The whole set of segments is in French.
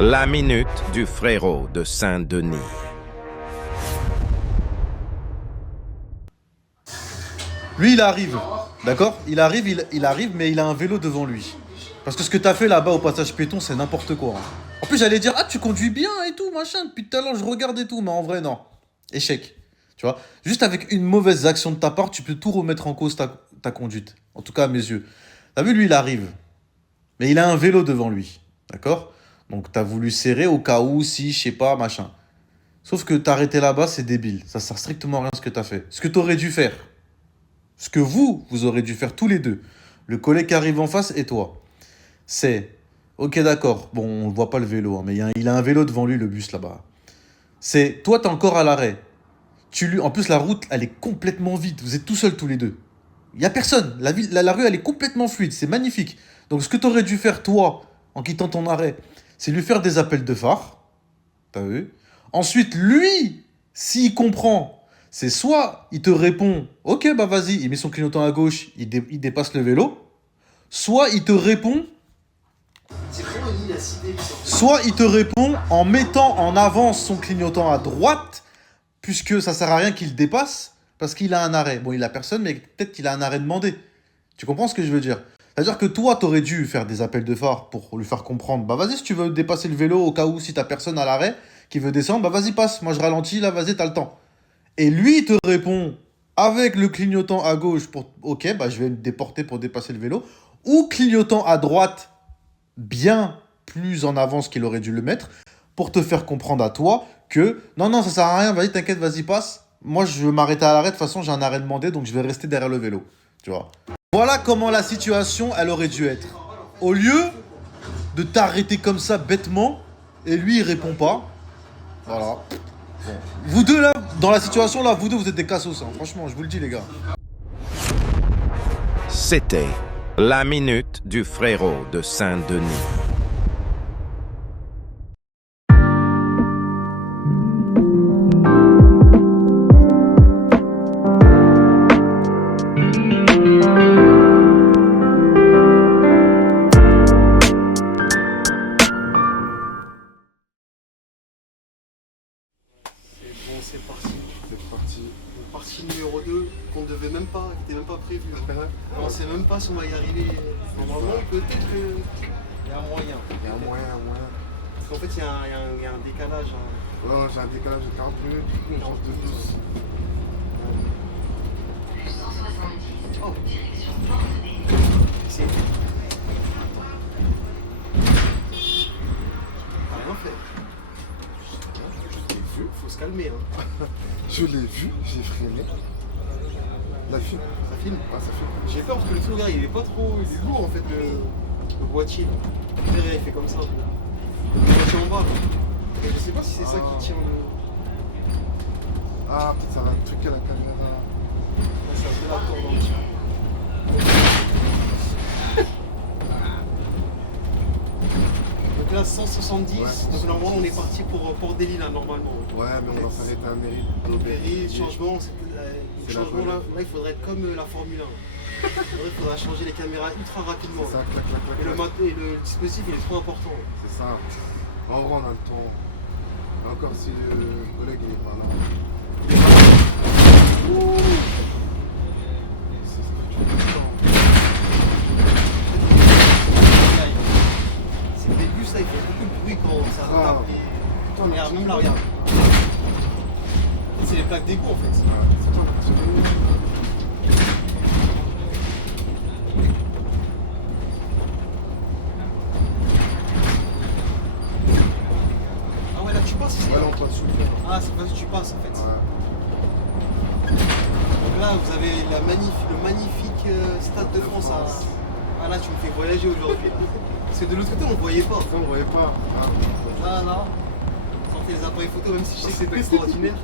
La minute du frérot de Saint-Denis. Lui, il arrive, d'accord? Il arrive, mais il a un vélo devant lui. Parce que ce que t'as fait là-bas au passage piéton, c'est n'importe quoi, hein. En plus, j'allais dire, ah, tu conduis bien et tout, machin. Depuis tout à l'heure, je regarde et tout, mais en vrai, non. Échec. Tu vois? Juste avec une mauvaise action de ta part, tu peux tout remettre en cause ta conduite. En tout cas, à mes yeux. T'as vu, lui, il arrive. Mais il a un vélo devant lui. D'accord? Donc, t'as voulu serrer au cas où, si, je sais pas, machin. Sauf que t'arrêter là-bas, c'est débile. Ça sert strictement à rien ce que t'as fait. Ce que t'aurais dû faire. Ce que vous aurez dû faire tous les deux. Le collègue qui arrive en face et toi. C'est. Ok, d'accord. Bon, on ne voit pas le vélo, hein, mais il a un vélo devant lui, le bus là-bas. C'est. Toi, t'es encore à l'arrêt. En plus, la route, elle est complètement vide. Vous êtes tout seuls tous les deux. Il n'y a personne. La rue, elle est complètement fluide. C'est magnifique. Donc, ce que tu aurais dû faire, toi, en quittant ton arrêt, c'est lui faire des appels de phare. T'as vu? Ensuite, lui, s'il comprend, c'est soit il te répond, ok, bah vas-y, il met son clignotant à gauche, il dépasse le vélo. Soit il te répond, en mettant en avant son clignotant à droite, puisque ça sert à rien qu'il dépasse, parce qu'il a un arrêt. Bon, il a personne, mais peut-être qu'il a un arrêt demandé. Tu comprends ce que je veux dire? C'est-à-dire que toi, t'aurais dû faire des appels de phare pour lui faire comprendre. Bah vas-y, si tu veux dépasser le vélo, au cas où, si t'as personne à l'arrêt qui veut descendre, bah vas-y, passe. Moi, je ralentis, là, vas-y, t'as le temps. Et lui, il te répond avec le clignotant à gauche pour ok, bah je vais me déporter pour dépasser le vélo. Ou clignotant à droite, bien plus en avance qu'il aurait dû le mettre, pour te faire comprendre à toi que non, non, ça sert à rien, vas-y, t'inquiète, vas-y, passe. Moi, je veux m'arrêter à l'arrêt, de toute façon, j'ai un arrêt demandé, donc je vais rester derrière le vélo. Tu vois. Voilà comment la situation, elle aurait dû être. Au lieu de t'arrêter comme ça bêtement, et lui, il répond pas. Voilà. Bon. Vous deux, là, dans la situation, là, vous deux, vous êtes des cassos, hein. Franchement, je vous le dis, les gars. C'était la minute du frérot de Saint-Denis. C'est parti. Partie numéro 2 qu'on devait même pas, qui n'était même pas prévu. On ne sait même pas si on va y arriver. Normalement, peut-être qu'il y a un moyen. Parce qu'en fait, il y a un décalage. Hein. Ouais, j'ai un décalage de 40 minutes, une chance de plus. Oh. C'est... T'as rien fait. Faut se calmer. Hein. Je l'ai vu, j'ai freiné. La filme. Ça filme. Ah, ça filme. J'ai peur parce que le truc, regarde, il est pas trop. Il est lourd en fait le boîtier. Derrière il fait comme ça. Le boîtier en bas. Là. Et je sais pas si c'est ça qui tient le. Ah, peut-être ça va truquer la caméra. Là, ça fait la tour dans le dessus. Donc là 170, ouais, donc normalement on est parti pour Port-des-Lits là normalement. Ouais, mais on va s'arrêter à Mairie. Mairie, changement, là il faudrait être comme la Formule 1. Il faudra changer les caméras ultra rapidement. C'est ça, clac. Et le dispositif il est trop important. C'est ça. En vrai on a le temps. Encore si le collègue il est pas là. C'est le début, ça il fait beaucoup de bruit quand ça tape. Putain, regarde, même là, regarde. C'est les plaques d'égout en fait. C'est toi, ah ouais, là tu passes ici. Ouais, là on passe sous le fer. Ah, c'est parce que tu passes en fait. Ouais. Donc là, vous avez le magnifique Stade de France. Ah là, tu me fais voyager aujourd'hui. Parce que de l'autre côté, on ne voyait pas. Ça, on voyait pas. Ah non. Sortez les appareils photo, même si je sais que c'est pas extraordinaire.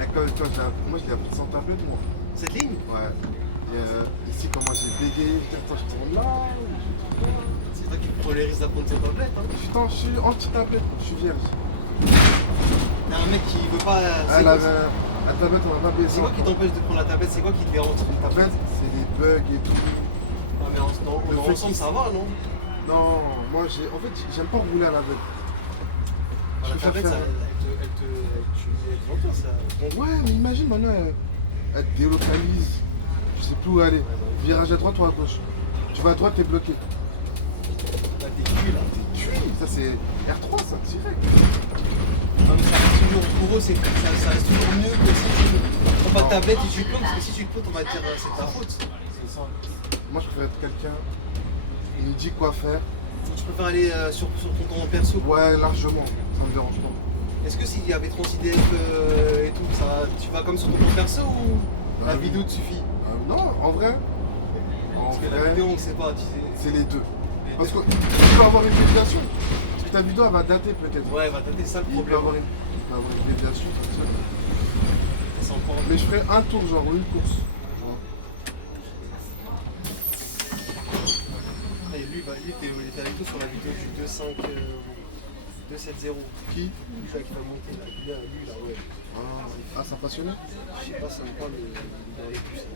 Et comme, tu vois, moi je l'ai appris sans tablette, moi. Cette ligne? Ouais. Et ici, comment j'ai bégayé, putain, je tourne là. C'est toi qui prends les risques d'apprendre cette tablette. Hein. Putain, je suis anti-tablette, je suis vierge. Y'a un mec qui veut pas. La tablette, on en a besoin. C'est quoi qui t'empêche de prendre la tablette? C'est quoi qui te dérange sur une En fait, tablette? c'est les bugs et tout. Ah, mais ensemble, ça va, non? Non, moi j'ai. En fait, j'aime pas rouler à l'aveugle. La Je préfère tablette, faire. elle est devant toi, ça. Ouais, mais imagine maintenant, elle te délocalise. Tu sais plus où aller. Virage à droite ou à gauche. Tu vas à droite, t'es bloqué. Là, t'es cuit, là. T'es cuit. Ça, c'est R3, ça, direct. Non, mais ça reste toujours, pour eux, ça reste toujours mieux que si tu prends pas de tablette et tu te plantes, parce que si tu te plantes, on va te dire c'est ta faute. C'est ça. Moi, je préfère être quelqu'un. Il me dit quoi faire. Tu préfères aller sur ton temps perso. Ouais, largement. Ça me dérange pas. Est-ce que s'il y avait 36 DF et tout, ça, tu vas comme sur ton temps perso ou la oui. vidéo te suffit? Non, en vrai. En Parce que la vrai, vidéo, on sait pas, tu sais. c'est les deux. Parce que tu peux avoir une déviation. Parce que ta vidéo, elle va dater peut-être. Ouais, va t'aider, c'est ça le Il peut problème. avoir une déviation comme ça. C'est encore Mais je ferai un tour, genre une course. Et lui, il était avec nous sur la vidéo du 270. Qui Lui, là, qui va monter, là. Lui, là, ouais. Ah, ça passionnait. Je sais pas c'est quoi, mais il est dans les puces.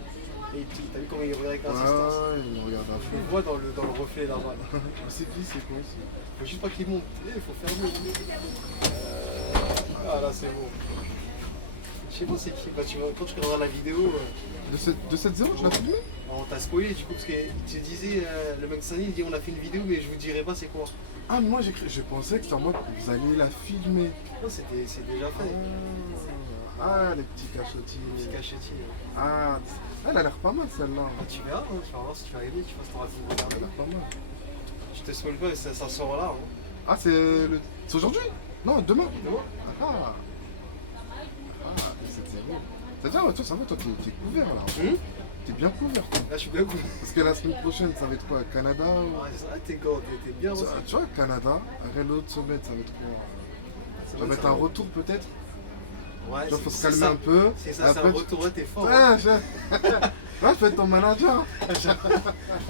Et t'as vu comment il regarde avec insistance? Ah, il me regarde un Je peu. le vois dans le reflet là-bas. Là. C'est qui, c'est quoi c'est... Faut juste pas qu'il monte. Il faut fermer. Ah là, c'est bon. Je sais pas c'est qui. Bah, quand tu regardes la vidéo, De 7-0, je l'ai filmé. on t'a spoilé du coup, parce qu'il te disait, le mec Sani, il dit on a fait une vidéo, mais je vous dirai pas c'est quoi. Ah, mais moi je pensais que c'était en mode vous alliez la filmer. Non, c'est déjà fait. Ah, les petits cachotis. Petit cachettier. Ah, elle a l'air pas mal celle-là. Ah, tu verras, hein, tu vas voir si tu vas aimer, tu vas te raconter. Elle a l'air pas mal. Je te spoil pas, ça sort là. Hein. Ah, c'est aujourd'hui? Non, demain. Demain. Ah, c'est 7-0. C'est-à-dire, toi, ça va, toi, t'es couvert là. T'es bien couvert, toi. Là, je suis bien cool. Parce que la semaine prochaine, ça va être quoi? Canada ou... Ouais, ça, t'es bien aussi. Tu vois, Canada, après l'autre semaine, ça va être quoi? Ça va être un retour peut-être? Ouais, Tu vois, faut se c'est calmer ça. un peu. C'est ça, c'est Après, un retour, ouais, t'es fort. Ouais, Hein. ouais, fais ton manager.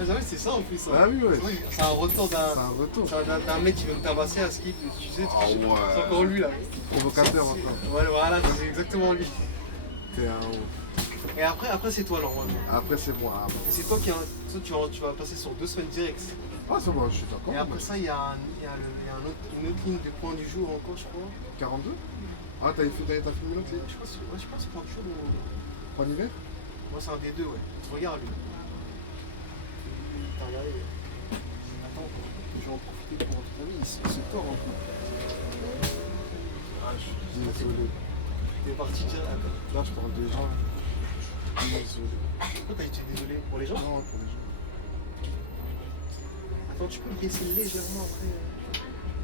Jamais, c'est ça en plus. Hein. Ah oui, ouais. C'est un retour C'est un retour. d'un mec qui veut me tabasser à ski, tu sais, Ah ouais. c'est encore lui là. Provocateur encore. Ouais, voilà, c'est exactement lui. T'es un ouf. Et après c'est toi normalement. Après, c'est moi. Ah, bon. C'est toi tu vas passer sur 2 semaines directes. Ah, c'est bon, je suis d'accord. Et après ça, il y a une autre ligne de points du jour encore, je crois. 42? Ah, t'as filmé l'autre ligne? Je pense que c'est point du jour ou. Point d'hiver? Moi, c'est un des deux, ouais. Regarde lui. T'as regardé. Attends, je vais en profiter pour. T'as vu, il se tord un peu. Ah, je suis désolé. T'es parti direct. Là, je parle des gens. Je suis désolé. Pourquoi t'as été désolé pour les gens? Non, pour les gens. Attends, tu peux le baisser légèrement après.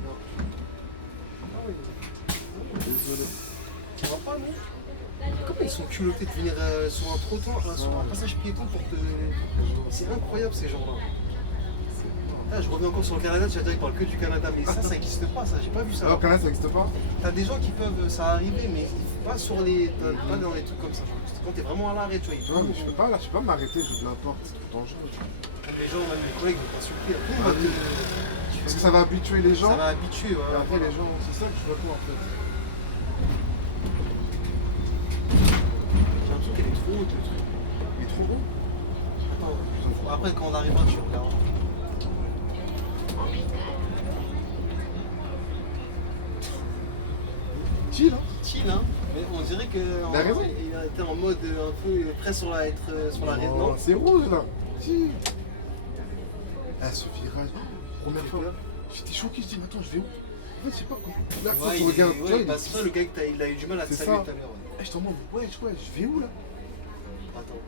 Non. Ah oui, Désolé. tu vas pas, non? Comment ils sont culottés de venir sur un trottoir, sur un passage piéton pour te. C'est incroyable ces gens-là. Là, je reviens encore sur le Canada, tu vas dire qu'ils parlent que du Canada, mais ça n'existe pas, ça, j'ai pas vu ça. Alors, au Canada, ça n'existe pas? T'as des gens qui peuvent, ça arriver, mais pas sur les. Pas dans les trucs comme ça. Quand t'es vraiment à l'arrêt, tu vois. Tu vois, mais je peux pas m'arrêter, je n'importe. C'est dangereux. Même les gens, même les collègues vont t'insulter. Tout le monde va te- Parce que ça va habituer les gens. Ça va habituer, ouais. Et après, voilà. les gens, c'est ça que je vois quoi en fait. J'ai l'impression qu'elle est trop haute, le truc. Il est trop haut. Attends, après, quand on arrivera, tu regardes. Chill, hein. Chill, hein. Mais on dirait que. Il a raison. Il a été en mode un peu prêt sur la, être sur la raide, non? C'est rouge là. Chill. Ah, ce virage. Première fois. J'étais choqué, je dis, mais attends, je vais où? En fait, je sais pas comment. Là, quand Ouais, tu regardes, tu vois, ouais, parce que ça, le gars, il a eu du mal à te C'est saluer ça. tout à l'heure. Ouais. je t'en demande, ouais, je vais où là? Attends.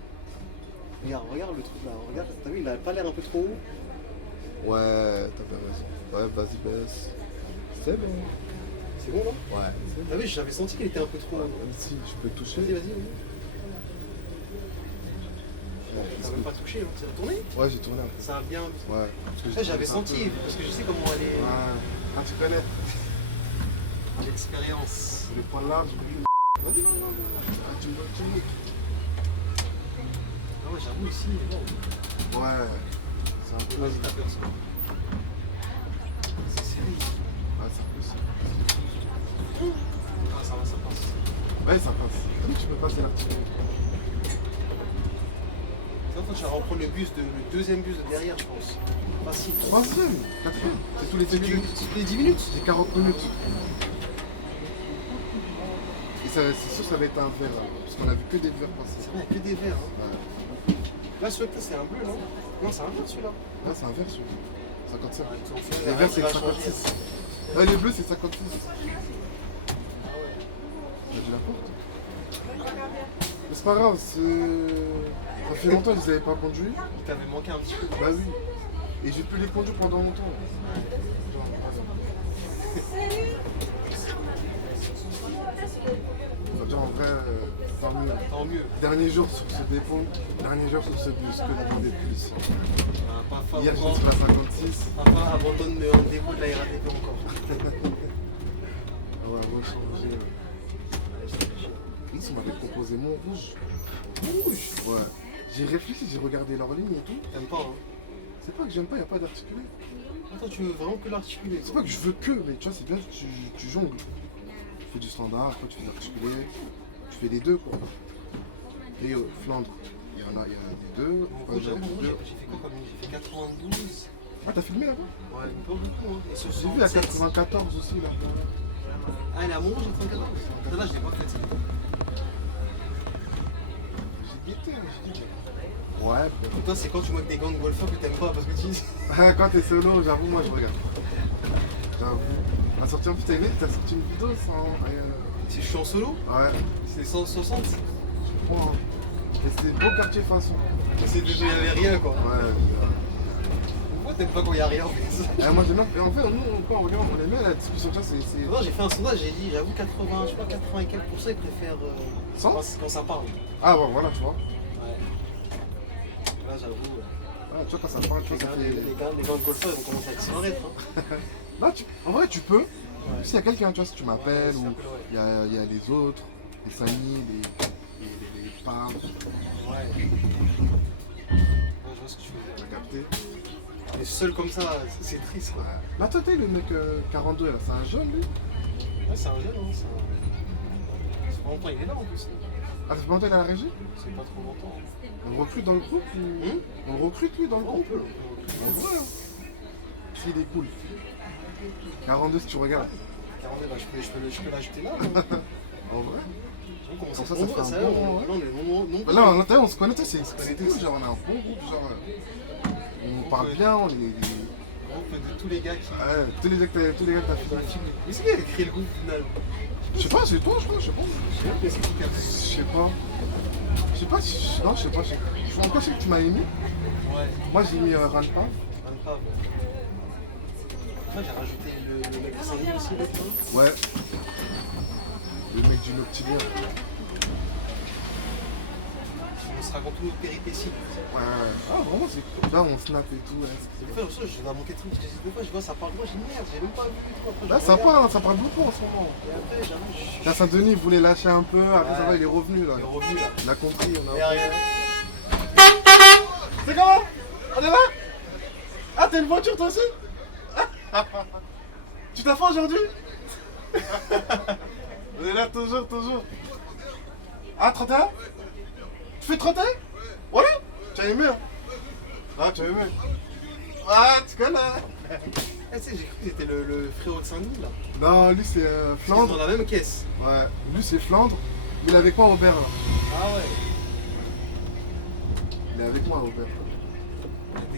Regarde le truc là. Regarde, t'as vu, il a pas l'air un peu trop haut. Ouais, t'as bien raison. Ouais, vas-y, baisse. C'est bon. C'est bon, non? Ouais, c'est T'as vu, j'avais senti qu'il était un peu trop haut. Même si je peux toucher. Vas-y. T'as même pas touché, hein. Tu as tourné? Ouais, j'ai tourné. Ça a bien. Ouais. Parce que Ça, j'avais tourné un senti, parce que je sais comment elle est. peu. Ouais. Ah, tu connais. L'expérience. Le point large, je me dis. Vas-y, non. Ah, tu me donnes ton mec. Ah ouais, j'avoue ici, mais bon. Ouais. C'est un peu. Vas-y, t'as peur, ça. C'est sérieux. Ouais, ça peut ça. Ah, ça va, ça passe. Ouais, ça passe. Oui, tu peux passer la petite. Ça, Maintenant, tu vas reprendre le deuxième bus de derrière, je pense. Facile. Troisième, quatrième. C'est tous les 10 minutes. Toutes les 10 minutes. C'est 40 minutes. Et c'est sûr, ça va être un vert, là, parce qu'on a vu que des verts passer. C'est vrai, il y a que des verts. Hein. Ouais. Là, celui-là, c'est un bleu, non? Non, c'est un vert, celui-là. Là, c'est un vert sur 55. Ah, ils ont fait Les un verts, c'est qui va changer. 56. Ah, les bleus, c'est 56. J'ai dit la porte. Mais c'est pas grave, ça fait longtemps qu'ils n'avaient pas conduit. Il t'avait manqué un petit peu. Bah oui. Et j'ai pu les conduire pendant longtemps. Ça veut dire en vrai, tant mieux. Tant mieux. Dernier jour sur ce dépôt, dernier jour sur ce bus, que demander de plus. Ah, Papa, Hier j'étais sur la 56. Papa abandonne le rendez-vous de la RATP encore. Ouais, moi changer. Ils m'avaient proposé Montrouge. Rouge. Ouais. J'ai réfléchi, j'ai regardé leur ligne et tout. T'aimes pas, hein? C'est pas que j'aime pas, y a pas d'articulé. Attends, tu veux vraiment que l'articuler? C'est pas que je veux que, mais tu vois, c'est bien que tu jongles. Tu fais du standard, après tu fais de l'articulé. Tu fais les deux quoi. Et Flandre, il y a des deux. Mon Ouais, rouge, j'en ai j'ai deux. fait quoi comme ligne? J'ai fait 92. Ah, t'as filmé là-bas? Ouais, mais pas beaucoup, hein. Et J'ai 67. vu la 94 aussi là. Ah, elle est à mon rouge, la 34. Celle-là, je l'ai pas faite, celle-là. J'ai guetté, j'ai dit. Ouais, Et toi, c'est quand tu vois que des gants de golfeurs que t'aimes pas parce que tu dis. quand t'es solo, j'avoue, moi je regarde. J'avoue. T'as sorti en plus, t'as sorti une vidéo sans. Si je suis en solo, Ouais, c'est 160. je crois. Et c'est beau quartier façon. Mais c'est déjà, il y avait rien quoi. Ouais, Pourquoi t'aimes pas quand il y a rien en fait? moi j'aime bien. Et en fait, nous, quand on regarde, on aime bien la discussion, tu vois, c'est. Non, j'ai fait un sondage, j'ai dit, j'avoue 80, je sais pas, 80 et quelques pourcents, ils préfèrent 100? quand ça parle. Ah, ouais, voilà, tu vois. Ouais. Là, j'avoue, Ah, tu vois, quand ça parle, tu vois, ça fait. les gants de golfeurs, ils vont commencer à disparaître. Hein. Là, en vrai, tu peux. S'il y a quelqu'un, tu vois, si tu m'appelles, ou Ouais. il y a les autres, les Sani, les Parles, Ouais. Ouais, je vois ce que tu veux t'as dire. capté. Mais seul comme ça, c'est triste. Quoi. Bah, toi, t'es le mec 42 là, c'est un jeune lui? Ouais, c'est un jeune, hein, c'est un... C'est pas longtemps, il est là en plus. Ah, ça fait longtemps qu'il est à la régie? C'est pas trop longtemps. On le recrute dans le groupe ou... On le recrute lui dans le On groupe? peut. En vrai, hein. S'il est cool. 42 si tu regardes. 42, bah, je peux l'ajouter là. En vrai? Comme ça, ça fait un bon, ouais. Non, mais non. Bah là, on se connaît, c'est connaît cool, tous. genre on a un bon groupe, genre on parle bien, on est... Groupe de tous les gars qui. Ouais, tous les gars que t'as Dans le filmé. film. Mais c'est qui a créé le groupe final? Je sais pas, c'est toi je crois, je sais pas. Je sais pas qui a fait. Je sais pas. Je sais pas si... Non, je sais pas. En quoi c'est que tu m'as émis? Ouais, Moi j'ai mis Ranpa. un pas. Moi j'ai rajouté le mec de Saint-Denis aussi, l'autre là. Ouais. Le mec du Noctilien. On se raconte toutes nos péripéties. Ouais. Ah vraiment c'est cool. Là on snap et tout. Ouais. Des fois, je vais manquer de trucs. Des fois, je vois ça parle. Moi, j'ai dit merde, j'ai même pas vu du tout. Après, Là je ça regarde. parle beaucoup en ce moment. Et après, j'avoue, je suis Là Saint-Denis voulait lâcher un peu, après ça va, Ouais. il est revenu là. revenu là. Il a compris, on a... Derrière. C'est comment? On est là? Ah t'as une voiture toi aussi? Tu t'as fait aujourd'hui? On est là toujours. Ah 31? Tu fais 31? Voilà. Tu as aimé hein? Ah tu as aimé. Ah tu connais. Eh, tu sais, j'ai cru que c'était le frérot de Saint-Denis là. Non lui c'est Ils sont Flandre. dans la même caisse. Ouais, lui c'est Flandre. Il est avec moi à Aubert là. Ah ouais. Il est avec moi à Aubert.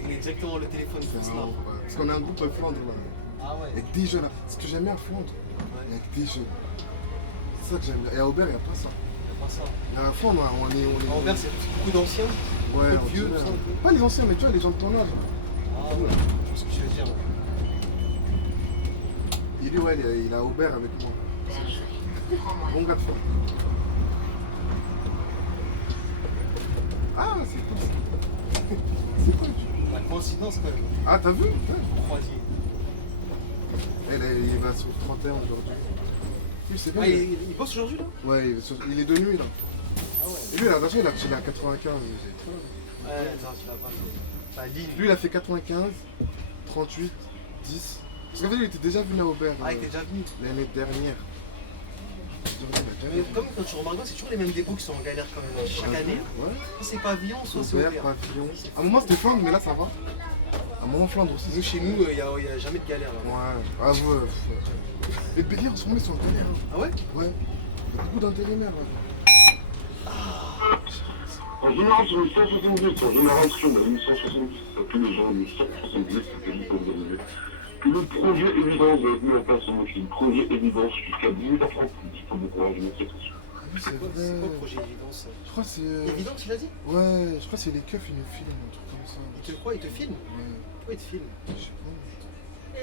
Il est directement le téléphone C'est comme ça. marrant, ouais. Parce qu'on a un groupe Flandre là. Ah ouais. Avec des jeunes là. Ce que j'aime bien à Flandre, il y a que des jeunes. C'est ça que j'aime bien. Et à Aubert, il n'y a pas ça. C'est pas ça. Et à Flandre, on est. Envers, c'est beaucoup d'anciens. Ouais, peu on vieux, dirait. tout ça, un peu. Pas les anciens, mais tu vois, les gens de ton âge. Ah ouais. Je vois ce que tu veux dire. Ouais. Il est, ouais, il est à Aubert avec moi. Bon gars de Flandre. Ah, c'est quoi ça? C'est quoi tu... La coïncidence quand même. Ah, t'as vu? Putain. Croisier. Il va sur 31 aujourd'hui. Lui, c'est bien. Ah, il bosse aujourd'hui là? Ouais, il est de nuit là. Ah ouais. Et lui, là, attention, il a 95. Ouais, attends, tu l'as pas fait. La ligne. Lui, il a fait 95, 38, 10. Parce qu'en fait, il était déjà venu à Aubert Ah, il était déjà venu. l'année dernière. Comme quand tu remarques, c'est toujours les mêmes dépôts qui sont en galère quand même, chaque année. Ouais. Soit c'est pavillon, soit c'est Aubert, ouvert. pavillon. À un moment c'était Flandre, mais là ça va. À un moment Flandre aussi. Nous, chez nous, il n'y a jamais de galère. Là. Ouais. Ah ouais. Et Bélier en ce moment ils sont en galère. Hein. Ah ouais? Ouais. Il y a beaucoup d'intérimaires là. En général, sur le 170, en génération, la 1170, tous les gens, le 170, c'était juste pour vous arriver. Que le projet évidence va être mis en place en mode film. Projet évidence jusqu'à 18h30. C'est pas beaucoup, je ne sais pas. C'est quoi le projet Évidence? Je crois que c'est. Évidence, il a dit? Ouais, je crois que c'est les keufs, ils nous filment, un truc comme ça. Il te quoi? Il te filme? Ouais, Pourquoi il te filme? je sais pas.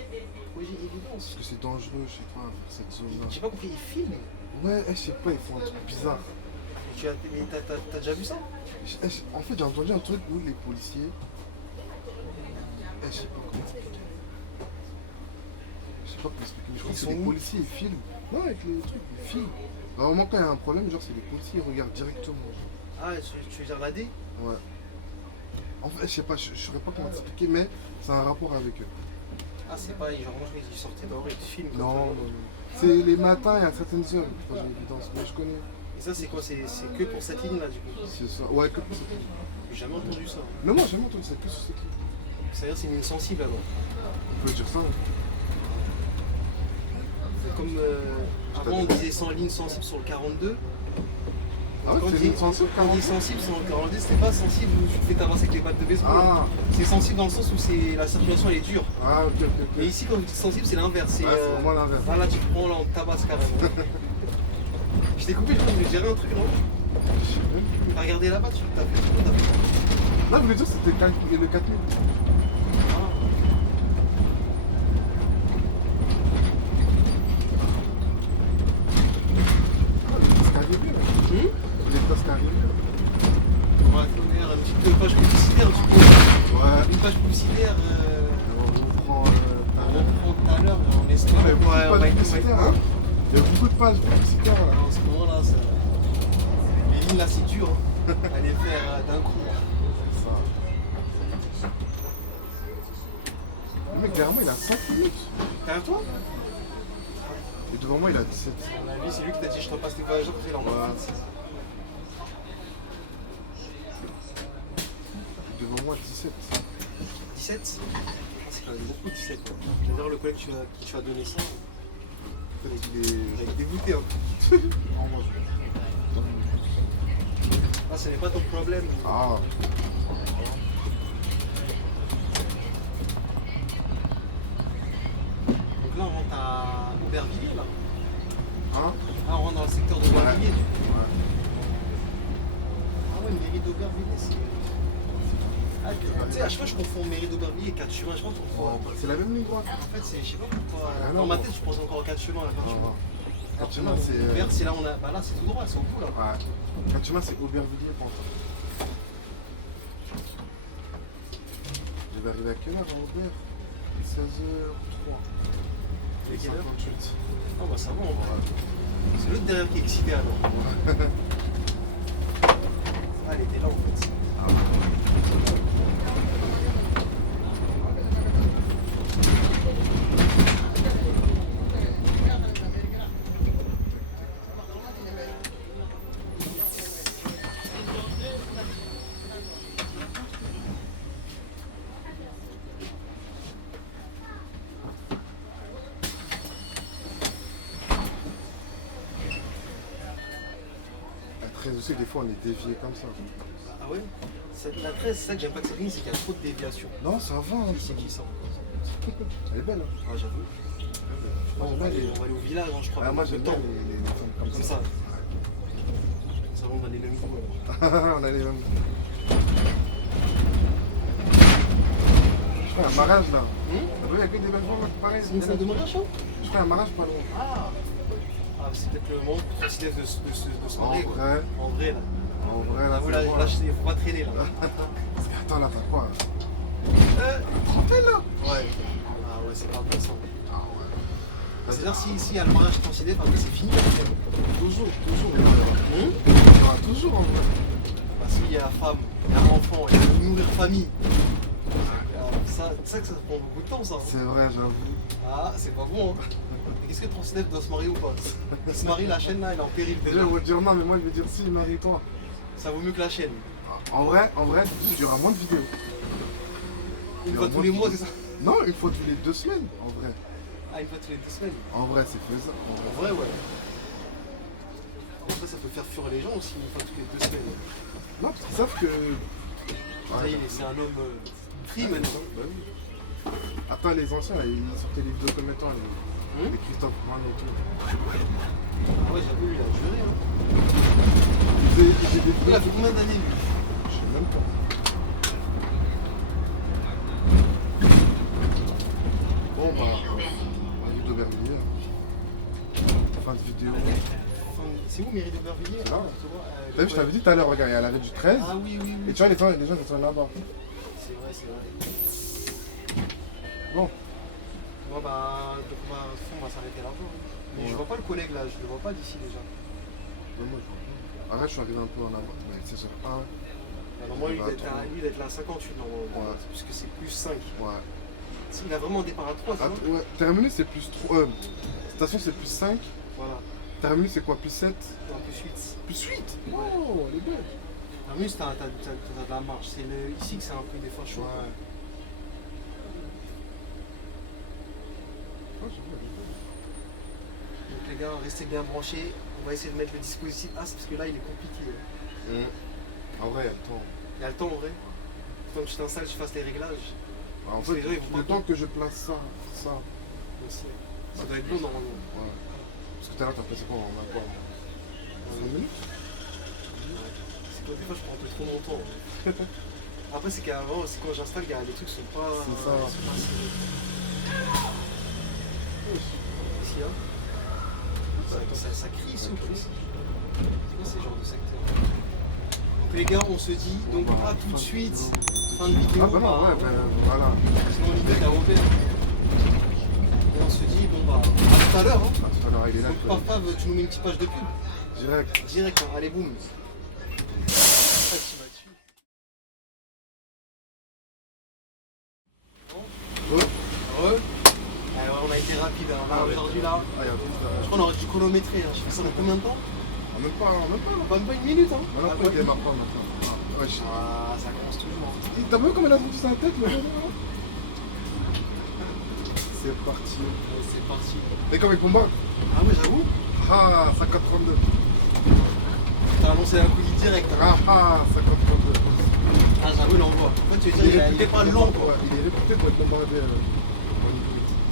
Projet Évidence. Parce que c'est dangereux, je sais pas, cette zone-là. J'ai pas compris, il filme? Ouais, je sais pas, ils font un truc bizarre. Mais t'as déjà vu ça? En fait, j'ai entendu un truc où les policiers. Je sais pas comment expliquer. Je sais pas comment expliquer, mais je crois que c'est sont les où? policiers, ils filment. Non, avec les trucs, ils filment. Normalement, quand il y a un problème, genre, c'est les policiers, ils regardent directement. Ah, tu veux dire l'AD? Ouais. En fait, je sais pas, je saurais pas comment expliquer, mais c'est un rapport avec eux. Ah, c'est pas, genre, moi, ils sortaient dehors et ils te filment. comme Non, ça. non, non. C'est les matins et à certaines heures, quand j'ai l'évidence. Moi, je connais. Et ça, c'est quoi? C'est que pour cette ligne-là, du coup? C'est ça. Ouais, que pour cette ligne. J'ai jamais entendu ça. Mais moi, j'ai jamais entendu ça, que sur cette ligne. C'est-à-dire c'est une ligne sensible, alors. On peut dire ça. Hein. Comme avant, on disait sans ligne sensible sur le 42. Ah ouais, Quand c'est on une dit- sensible Quand on dit 40. sensible sur le 42, c'était pas sensible où tu te fais tabasser avec les battes de baseball. Ah, C'est sensible dans le sens où la circulation elle est dure. ah, ok, ok, ok. Mais ici, quand on dit sensible, c'est l'inverse. Ouais, c'est vraiment l'inverse. Là, tu te prends, là, on te tabasse carrément. Je t'ai coupé, je crois que je vais gérer un truc, non? Je sais même plus. T'as regardé là-bas, tu t'as fait. Là, je voulais dire que c'était le 4000. Ah, les places carrières, là. Les places carrières. Ouais, tonnerre, une petite page publicitaire, un petit peu. Ouais. Une page publicitaire, On reprend. on reprend tout à l'heure, on espère. Il y a beaucoup de on va pages être- publicitaires, hein. Il y a beaucoup de pages publicitaires, là. En ce moment-là, les lignes là, c'est dur. Hein. À les faire d'un coup. Ça. Le mec derrière moi il a 5 minutes. Derrière toi? Et devant moi il a 17. À mon avis, c'est lui qui t'a dit je te repasse tes voyageurs, tu fais leur Ouais. Et devant moi 17. 17? C'est quand même beaucoup 17. D'ailleurs, le collègue qui tu vas donner ça, Peut-être qu'il est. il est dégoûté. Hein. Non, moi, je- Ah, ce n'est pas ton problème. Ah. Donc là, on rentre à Aubervilliers, là. Hein? Là, on rentre dans le secteur d'Aubervilliers. Ouais. Ah ouais, mairie d'Aubervilliers, c'est... Ah, tu sais, à chaque fois, je confonds mairie d'Aubervilliers et 4 chemins. Je pense qu'on Bon, c'est la même ligne droite. En fait, c'est, je sais pas pourquoi. Ah, Dans non. ma tête, je pense encore aux 4 chemins, là, 4 Non, chemins. non. Alors, Quatre chemins, c'est. Vert, c'est là où on a. Bah là, c'est tout droit, c'est au bout, là. Ouais. Quatre chemins, c'est Aubervilliers, pour entendre. Je vais arriver à quelle heure à Aubert? 16h03. Et quelle heure 58. Ah, bah ça va, on va. C'est l'autre derrière qui est excité, alors. Ah, elle était là, en fait. La 13 aussi, des fois, on est dévié comme ça. Ah ouais La 13, c'est ça que j'aime pas que cette ligne, c'est qu'il y a trop de déviations. Non, ça va. Hein. C'est qui ça Elle est belle. Hein. Ah, j'avoue. Moi, j'aime bien les. On va aller au village, hein, je crois. Ah, moi, le j'aime bien temps. les femmes Comme comme ça. ça. Ça va, on a les mêmes goûts. alors. On a les mêmes. Je fais un mariage là. T'as vu, il y a que des belles femmes pareil. C'est une salle de mariage, hein Je fais un mariage pas loin. Ah, c'est peut-être le moment où tu te lèves de se En marier, quoi. vrai, En vrai, là. en vrai, là, Ah, voilà, c'est bon, là, là. il faut pas traîner, là. Parce que, attends, là, t'as quoi là? Trentaine, là Ouais. Ah ouais, c'est pas bien ça. Ah ouais. C'est-à-dire, si y a le mariage considéré, c'est fini, là. Toujours, toujours. Il y aura toujours en vrai. Parce qu'il y a femme, il y a enfant, il y a nourrir famille. Ça que ça prend beaucoup de temps, ça. C'est vrai, j'avoue. Ah, c'est pas bon, hein. Mais qu'est-ce que Transdev doit se marier ou pas? Il se marie, la chaîne là, elle est en péril déjà. Déjà, on va te dire non, mais moi, je vais dire si, marie-toi. Ça vaut mieux que la chaîne. En vrai, il y aura moins de vidéos. Une fois tous les mois, c'est ça? Non, une fois tous les 2 semaines, en vrai. Ah, une fois tous les 2 semaines. En vrai, c'est faisable. En vrai, ouais. Après, ça peut faire fuir les gens aussi, une fois toutes les 2 semaines. Non, parce qu'ils savent que. Ça y est, c'est un homme free maintenant. Bah oui. Attends, les anciens, là, ils sortaient les vidéos combien de temps les Christophe Brun et tout. Ah ouais, j'avoue, lui, il a juré. Hein. Il faisait des Il a vidéos. fait combien d'années, lui? Je sais même pas. Bon, bah. Mairie d'Aubervilliers. Fin de vidéo. C'est où, Mairie d'Aubervilliers? Là. T'as vu, je ouais. t'avais dit tout à l'heure, regarde, il y a l'arrêt du 13. Ah oui, oui, Et oui. tu vois, les gens, ils sont là-bas. C'est vrai, c'est vrai. Bon. Bon, bah, donc on va s'arrêter là-bas. Hein. Mais je vois pas le collègue là, je le vois pas d'ici déjà. Moi, je vois pas. Arrête, je suis arrivé un peu en avant. Mais c'est sur 1. Alors moi, lui, il est là à 58 normalement. Ouais. Puisque c'est plus 5. Ouais. Il a vraiment un départ à 3, c'est Attends, ouais. Terminus, c'est plus 3. Station, c'est plus 5. Voilà. Terminus, c'est quoi? Plus 7? Non, plus 8. Plus 8? Oh, elle est belle. Terminus, t'as de la marge. C'est ici que c'est un peu des fois chaud. Ouais. Oh, j'avoue, elle est belle. Donc les gars, restez bien branchés. On va essayer de mettre le dispositif. Ah, c'est parce que là, il est compliqué. En vrai, attends. Il y a le temps en vrai. Le temps que je t'installe, je fasse les réglages. En Parce que fait, les gens, ils vont le pas temps que je place ça. aussi. Ça doit être long normalement. Ouais. Parce que tout à l'heure, t'as placé quoi? On a quoi? 5 minutes? C'est que des fois, je prends un peu trop longtemps. Après, c'est qu'avant, c'est quand j'installe, les trucs sont pas. C'est ça. Sont pas serrés. Ici, hein. Ça crie ici ou plus? C'est quoi ces genres de secteurs? Donc les gars, on se dit, donc à tout de suite, fin de vidéo. Ah bah non, ouais, ben voilà. Sinon limite à Robert. Et on se dit, bon bah, à tout à l'heure. Hein. Ah, tout à l'heure, il est là. Donc paf paf, tu nous mets une petite page de pub. Direct. Direct, hein. Allez boum. Ouais. On a été rapide, hein. Ah ouais. Aujourd'hui là. Ah, il y a un truc là. Je crois qu'on aurait dû chronométrer. Hein. Je fais ça dans combien de temps? Même pas. Même pas une minute. Hein. On a pas de démarre pas maintenant. Ah, wesh. Ah, ça commence toujours. T'as vu comme elle a foutu sa tête, le gars? C'est parti. C'est parti. Et comme avec Bomba. Ah ouais, j'avoue. Ah, 50-32. T'as annoncé un coup direct. Hein. Ah, 50-32. Ah, j'avoue, l'envoi. En fait, tu veux dire, il est pas long quoi. Il est réputé pour être bombardé.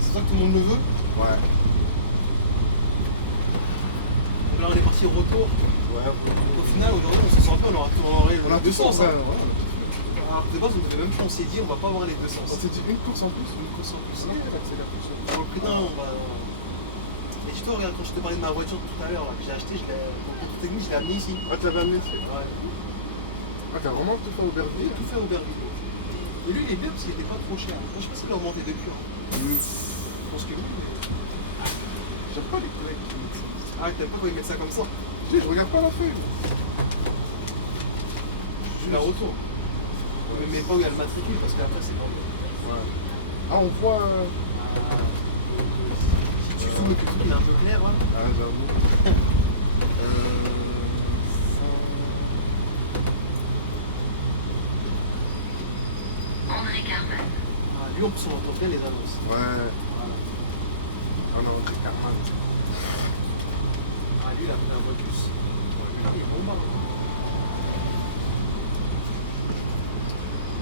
C'est ça que tout le monde le veut. Ouais. Donc là, on est parti au retour. Ouais. Donc au final, aujourd'hui, on se sent bien, on aurait On a les deux sens. ouais, Hein. ouais. Alors, de base, on devait même pas, on s'est dit, on va pas avoir les deux sens. On s'est dit une course en plus. Une course en plus. Non, elle accélère plus. Donc, putain, on va. Et tu te regarde, quand je te parlais de ma voiture tout à l'heure, que j'ai acheté, pour le contrôle technique, je l'ai amené ici. Ah, tu l'avais amené ici. Ouais. Ah, t'as vraiment tout fait au J'ai Aubervilliers. tout fait au Aubervilliers. Et lui, il est bien parce qu'il était pas trop cher. Moi, je sais pas s'il a augmenté depuis. Hein. Je pense que oui. J'aime pas les collègues qui mettent ça. Ah, t'aimes pas quand ils mettent ça comme ça? Tu sais, je regarde pas la feuille. Je la retourne. Ne mets pas où il y a le matricule parce qu'après, c'est pas bon. Ouais. Ah, on voit. Si tu zoomes et que le truc il est un peu clair, hein. Ah, j'avoue. André Carman. Ah, lui, en plus, on entend bien les annonces. Ouais. Ah non, c'est Carman. Ah, lui, il a pris un Modus. Ah, il est bon, bah.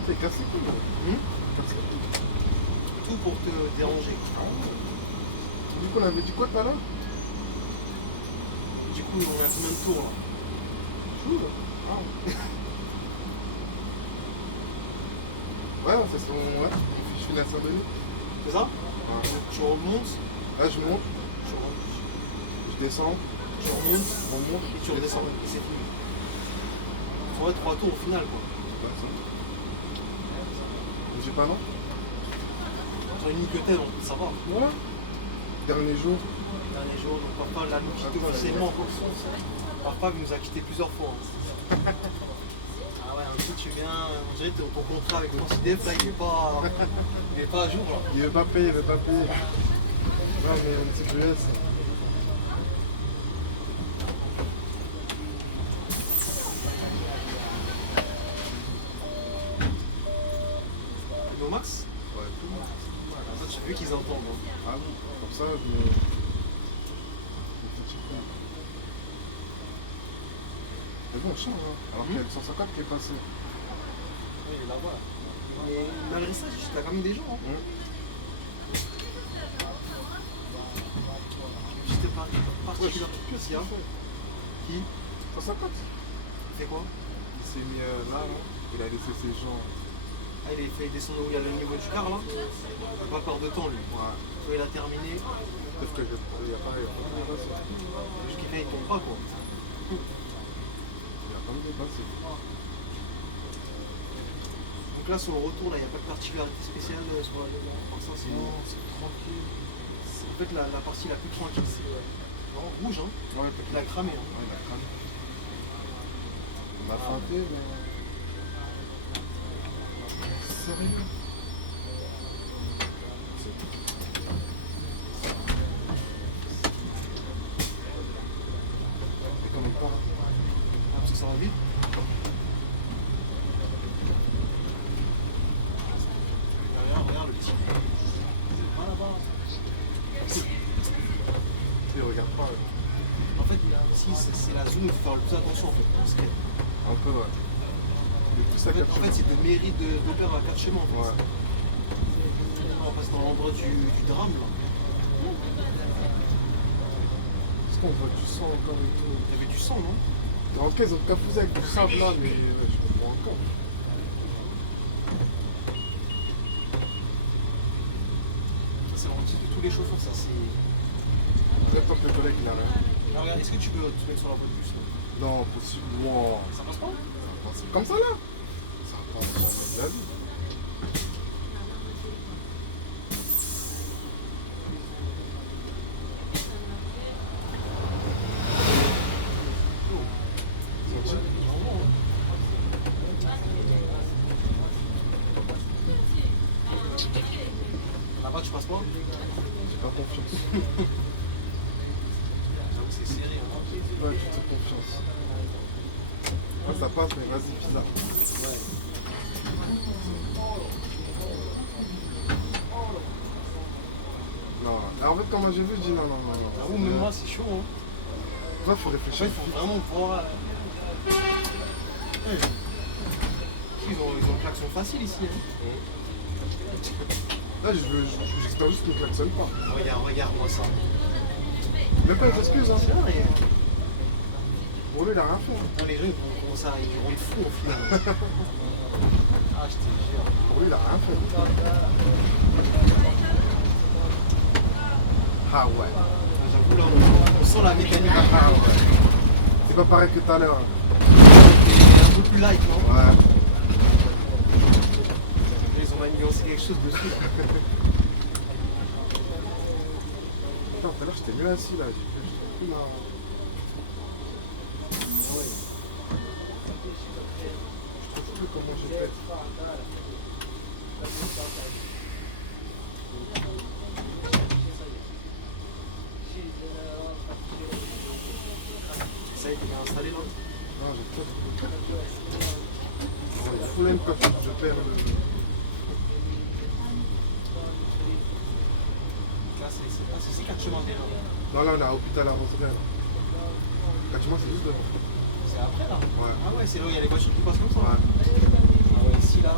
C'est cassé tout, là. Cassé tout. Tout pour te déranger. Du coup, on avait dit quoi tout à l'heure? Du coup, on a combien de tours là? Jour. Ah. Ouais, on fait son. Ouais. Je finis à Saint-Denis. C'est ça? Ah. Je remonte, Là, je monte, je descends, je remonte, on monte, et tu redescends. Et c'est fini. Il faudrait 3 tours au final, quoi. J'ai pas non? Sur une nicotine, ça va. Voilà. Dernier jour. Dernier jour, donc papa l'a nous quitté officiellement. Papa nous a quitté plusieurs fois. Hein. Ah ouais, un truc, tu viens, on dirait que ton contrat avec Francidef, là, il est pas à jour. Là. Il veut pas payer, il veut pas payer. Non, mais une petite US. No Max? Ouais, tout le monde. Ça, j'ai vu qu'ils entendent. Hein. Ah oui, comme ça, mais. Le petit coup. Mais bon, on change, hein. Alors qu'il y a le 150 qui est passé. Oui, il est là-bas. Mais malgré ça, t'as quand même des gens. Hein. J'étais pas parti là. Qu'est-ce qu'il a fait? Qui? 150. Il fait quoi? Il s'est mis là, là. Il a laissé ses gens. Ah, il a fait descendre où il y a le niveau du car là. Il n'a pas peur de temps lui. Ouais. Soit il a terminé, Sauf que il n'y a pas de dépassé. juste qu'il fait, il tombe pas quoi. Il a pas de dépassé. Donc là sur le retour, il n'y a pas de particularité spéciale sur la pour ça, c'est tranquille. En fait la partie la plus tranquille, c'est non, rouge hein. Ouais, Il a cramé hein. ouais, il a cramé. On a feinté, mais. Sérieux? Et comme pas. Ah, parce que ça va vite. Regarde le petit. Ah là-bas. Il regarde pas. En fait, si c'est la zone où il faut faire le plus attention en fait. Parce que, Un peu, ouais. Mais plus ça en fait c'est de mérite de perdre à 4 chemins en fait. Ouais. On passe dans l'endroit du drame là. Est-ce qu'on voit du sang encore et tout? Il y avait du sang non? En tout cas, ils ont cafousé avec du sable là, mais je comprends encore. Ça c'est le titre de tous les chauffeurs ça c'est. Peut-être que le collègue il a rien. Alors, regarde, est-ce que tu peux te mettre sur la voie de bus là? Non, possible. Wow. Ça passe pas? C'est comme ça là? Ça va pas changer de la vie. Senti? Là-bas tu passes pas? J'ai pas confiance. J'avoue que c'est serré hein. Ouais, tu te fais confiance. Ouais, ça passe, mais vas-y, bizarre. Non, en fait, quand moi j'ai vu, je dis non, non, non, non. J'avoue même moi c'est chaud hein. Toi, faut réfléchir. Il faut vraiment voir. Ils ont le klaxon facile ici hein. Là, j'espère juste qu'il ne klaxonne pas. Regarde-moi ça. Même pas, il s'excuse, hein. Tiens, et... Pour lui, il a rien fait. Hein. Bon, les gens ils vont commencer à ils vont être fous au final. Ah je te jure. Pour lui, il a rien fait. Ah ouais. J'avoue là on sent la mécanique Ah ouais. C'est pas pareil que tout à l'heure. un peu plus light non? Ouais. Ils ont amélioré quelque chose dessus là. Putain, tout à l'heure, j'étais mieux assis là. J'ai plus là. Je trouve plus comment j'étais. Ça y est, t'es bien installé là? Non, j'ai trop de problème quand je perds le. Là c'est 4 chemins. Non, là, on est à l'hôpital à Rosemère. Bâtiment, c'est juste devant. C'est après là? Ouais. Ah ouais, c'est là où il y a les voitures qui passent comme ça? Ouais. Ah ouais, ici là.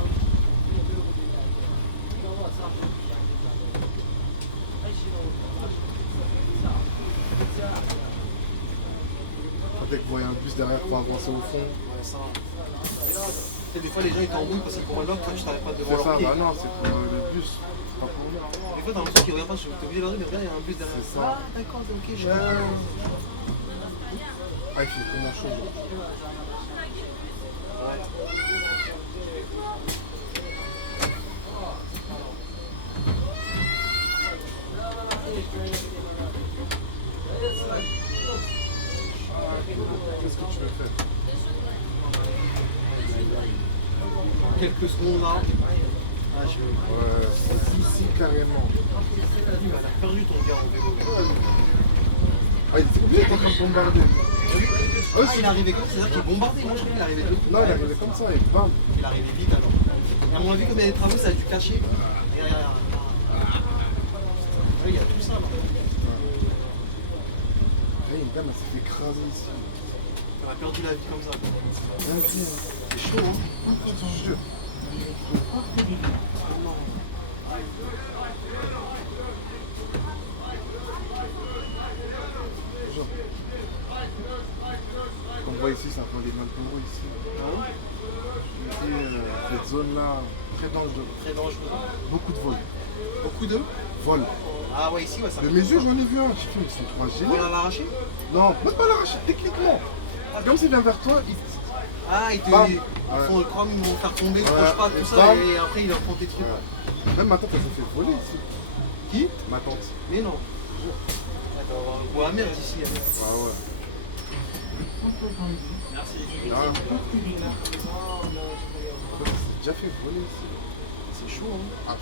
Dès que vous voyez un bus derrière, faut avancer au fond. Ouais, ça. Et des fois, les gens ils t'embrouillent parce qu'ils courent l'autre, toi tu t'arrêtes pas devant C'est leur ça, pied. bah non, c'est pour le bus. C'est pas pour nous. Des fois, t'as l'impression qu'ils regardent pas, t'es obligé de leur dire, mais regarde, il y a un bus derrière. C'est ça. Ah, d'accord, ok, je Ah, il fait vraiment chaud. Genre. Qu'est-ce que tu veux faire? quelques secondes là. Ah, je... Ouais, ici carrément. Il a perdu ton gars en vélo. Ah, il était obligé d'être en train de bombarder. Ah, il est arrivé comme ça, c'est-à-dire qu'il est bombardé. Moi, je crois qu'il est arrivé de Non, il est arrivé comme ça et bam. Il est arrivé vite alors. Et à mon avis, comme il y a des travaux, ça a dû cacher. Derrière. Il y a tout ça là. Hey, une dame, elle s'est fait écraser ici. On a perdu la vie comme ça. Vas-y. C'est chaud, hein. Je te jure. Comme on voit ici, c'est un peu les mêmes endroits ici. Hein? Cette zone-là, très dangereuse. Très dangereux. Beaucoup de vols. Beaucoup de Vols. Ah ouais, ici, ouais, ça De fait mes peur. yeux, j'en ai vu un. J'ai fait, mais c'est trop On génial. l'a l'arraché. Non, même pas l'arracher, techniquement. Comme s'il vient vers toi, il... Ah, ils te Bam. font le crâne, ils vont faire tomber, Ouais. proche pas, tout Et ça, bam. et après il en prend tes trucs. Même ma tante, elle s'est fait voler ici. Qui? Ma tante. Mais non. Ah, t'as avoir un goût amer d'ici. Hein. Ah ouais. Ah. C'est déjà fait voler ici. C'est chaud, hein. Ah.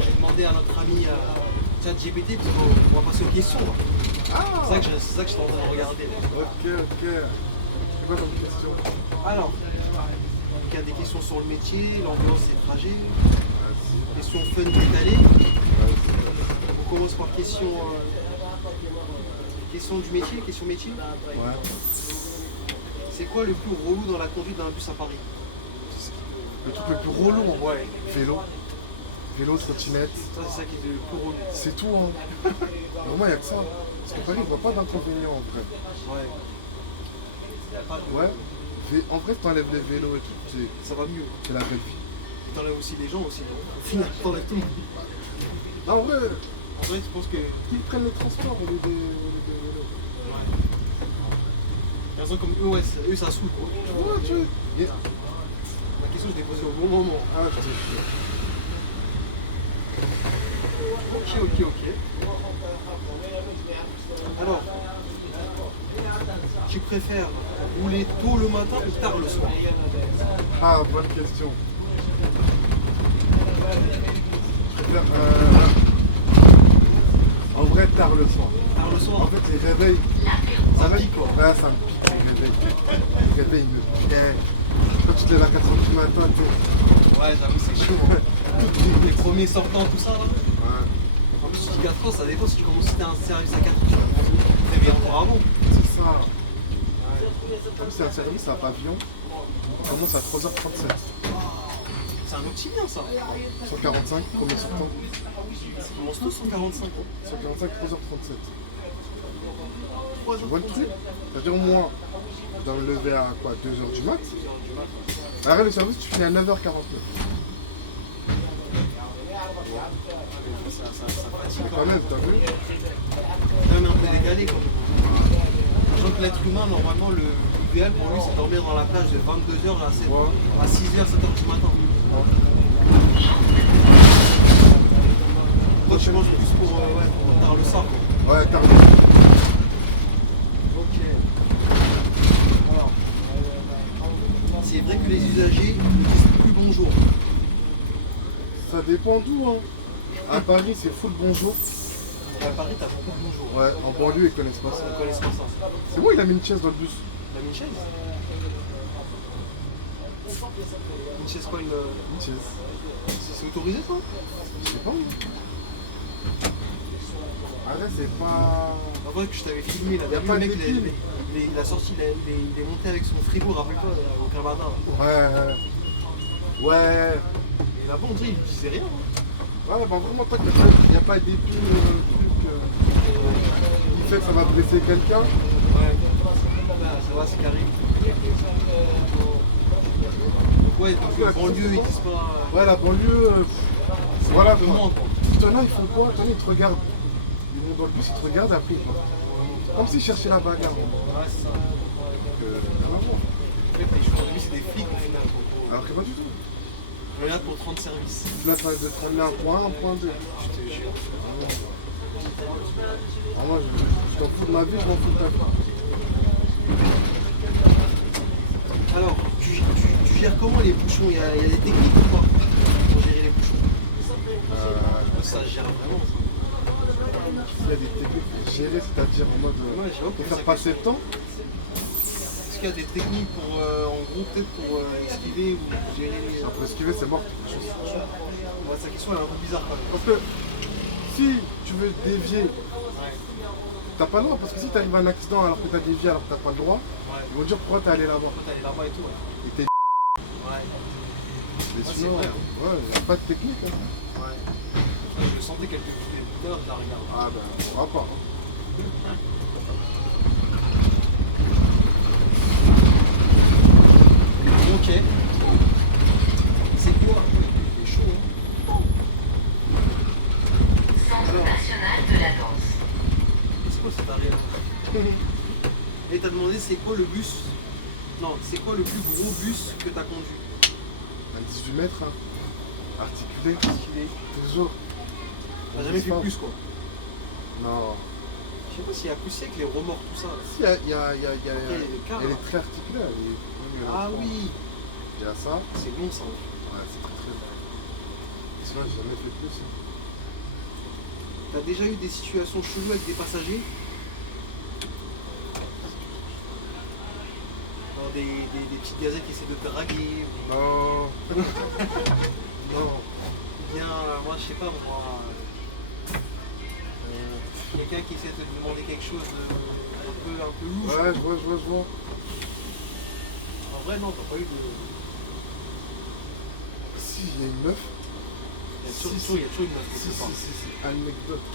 J'ai demandé à notre ami ChatGPT, parce qu'on va passer aux questions. Là. Ah. C'est ça que je suis en train de regarder. Ok. C'est quoi comme question? Alors, il y a des questions sur le métier, l'ambiance et le trajet, Vas-y. questions fun décalées. On commence par question du métier, question métier. Ouais. C'est quoi le plus relou dans la conduite d'un bus à Paris? Le truc le plus relou, Ouais, vélo. Vélo, trottinette. ça c'est ça qui est le plus relou. C'est tout, hein. Vraiment, il n'y a que ça. Parce que Paris, on voit pas d'inconvénients en vrai. Ouais. Y a pas de- Ouais. En vrai, t'enlèves les vélos et tout, Ça va mieux. c'est la belle vie. Et t'enlèves aussi les gens aussi. Au final, t'enlèves tout le monde. Non, en vrai, En vrai, tu penses que. qu'ils prennent les transports au lieu des vélos. Ouais. Par exemple, comme eux, ouais, eux ça saoule quoi. Ouais, tu vois. La question, je l'ai posée au bon moment. Ah, je te jure. Ok. Alors, tu préfères rouler tôt le matin ou tard le soir? Ah, bonne question. Je préfère. En vrai, tard le soir. Tard le soir? En fait, les réveils. Ça pique quoi. Ouais, ça me pique, les réveils. Les réveils, ils me piquent. Quand tu te lèves à 4h du matin, tu Ouais, j'avoue, c'est chaud. Hein. Les premiers sortants, tout ça là. Ouais, En plus, tu dis 4 ans, ça dépend si tu commences à un service à 4 ans. Tu vas te réveiller encore avant. c'est ça. Comme c'est un service à pavillon, on commence à 3h37. C'est un outil bien ça. 145, premier sortant. Ça commence tous 145 ans. 145, 3h37. Tu vois le truc? C'est-à-dire moi, je dois me lever à quoi, 2h du mat? Arrête le service, tu finis à 9h49. Ça fatigue Quand même, t'as vu? quand même un peu décalé quand même. Sachant que l'être humain, normalement, l'idéal pour lui, c'est dormir dans la plage de 22h à 6h, 7h du matin. Toi, tu manges plus pour tard le soir. Ouais, tard. Ok. Alors, c'est vrai que les usagers ne disent plus bonjour. Ça dépend d'où, hein. À Paris, c'est full bonjour. À Paris, t'as beaucoup de bonjour. Ouais, en banlieue, ils connaissent pas ça. On connaît pas ça. C'est moi, il a mis une chaise dans le bus. T'as mis une chaise? Une chaise quoi, Une chaise. c'est autorisé ça? Je sais pas, moi. Arrête, c'est pas... En vrai que je t'avais filmé, là, Y a le pas mec de il a sorti, il est monté avec son frigo, rappelle-toi, au Canada. Ouais. Et là-bas, on dirait, il disait rien. Hein. Ouais, bah vraiment, tant qu'il n'y a pas d'épines, truc qui fait que ça va blesser quelqu'un. Ouais. Ça va, c'est carré. Donc ouais, donc banlieue, ils disent pas... Ouais, la banlieue, voilà, tout le monde, quoi. T'en as, ils font quoi? T'en as, ils te regardent. Ils vont dans le bus, ils te regardent et après ils partent. Comme s'ils cherchaient la bagarre. Ouais, c'est ça. Rien à voir. En fait, les joueurs de lui, c'est des flics au final. Quoi. Alors que pas du tout. Regarde pour 30 services. Tu l'as fait de te ramener un point 1, un point 2. Je te jure. Ah, moi, je t'en fous de ma vie, je m'en fous de ta vie. Alors, tu gères comment les bouchons? Il y a des techniques ou pas pour gérer les bouchons? Je pense que ça se gère vraiment. Ça. Il y a des techniques pour gérer, c'est-à-dire en mode Ouais, je sais pas pour comment faire ça passer le temps. Est-ce qu'il y a des techniques pour, en gros, peut-être pour esquiver ou gérer les. Après esquiver, c'est mort. Ouais, sa question elle est un peu bizarre quand même. Parce que si tu veux dévier, t'as pas le droit. Parce que si t'arrives à un accident alors que t'as dévié alors que t'as pas le droit, ils vont dire pourquoi t'es allé là-bas. Quand t'es là-bas et tout, ouais. Et t'es Ouais. mais c'est sinon, vrai. ouais, y a pas de technique. Hein. Ouais. Je le sentais quelques minutes plus tard, je la regarde. Ah ben, on va pas. Hein. Ok. C'est quoi? Il est chaud, hein. Centre national de la danse. C'est quoi cet arrêt là? Et t'as demandé c'est quoi le bus? Non, c'est quoi le plus gros bus que t'as conduit? Un 18 mètres, hein. Articulé, Stylé. toujours. T'as jamais vu plus quoi? Non. Je sais pas s'il y a plus avec les remords, tout ça. Là. Si, il y a les cars, elle là. est très articulée. Elle est... Ah oui, Il y a ça. c'est bon ça. Ouais, c'est très très bon. Sinon, j'ai jamais fait plus. Hein. T'as déjà eu des situations cheloues avec des passagers? Genre des petites gazettes qui essaient de te draguer? Non. Non. Ou bien, moi je sais pas moi, quelqu'un qui essaie de te demander quelque chose de un peu louche. Ouais, je vois. En vrai non, t'as pas eu de... Si, il y a une meuf. Il y a toujours une meuf Si, quelque part. si. Anecdote.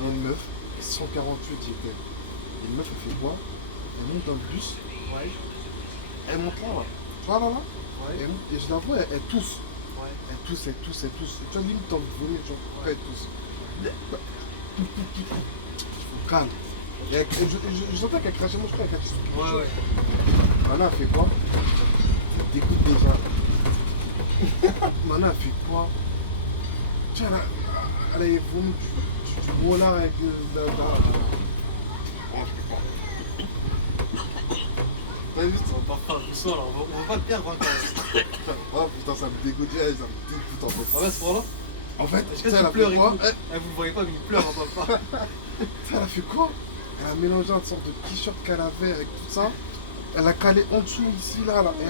Il y a une meuf, 148 il était. Et une meuf, elle fait quoi? Elle monte dans le bus. Ouais, Elle monte là. Tu vois là? ouais, Et je la vois, elle tousse. ouais. Elle tousse. Et tu vois, limite, t'as envie de vomir, genre, pourquoi elle tousse? Calme. Et je sentais qu'elle crachait, moi je crois qu'elle crachait. Ouais. Mana a fait quoi? Ça te dégoûte déjà. Mana a fait quoi? Tu vois, elle a vomi du molar avec T'as vu ça? On va pas faire du sol, on va pas le perdre encore. Oh putain, ça me dégoûte, ça me dégoûte en fait. Ah ouais, à ce moment-là? En fait, Est-ce tu sais, que elle a tu pleures fait et quoi? tout? Vous le voyez pas, mais il pleure en papa. Tu sais, elle a fait quoi? Elle a mélangé une sorte de t-shirt qu'elle avait avec tout ça. Elle a calé en dessous ici, là. Et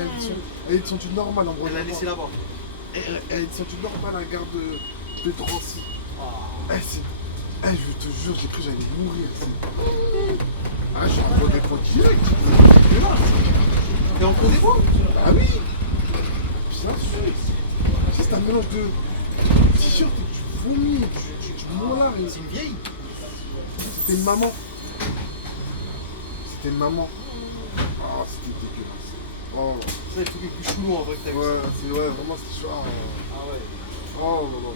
elle est descendue normale en gros. Elle l'a laissé là-bas. Elle est descendue normale à la gare de Drancy. Ah. Je te jure, j'ai cru que j'allais mourir. Ah, je suis en des points direct. T'es en cours des mots? Ah oui. Bien sûr. C'est un mélange de t-shirt et du vomi, du molar. C'est une vieille? C'était une maman. C'était une maman. Ah, c'était dégueulasse. Oh là. C'est ça le truc le plus chelou en vrai que t'as vu. Ouais, vraiment, c'était chaud. Ah ouais. Oh là là.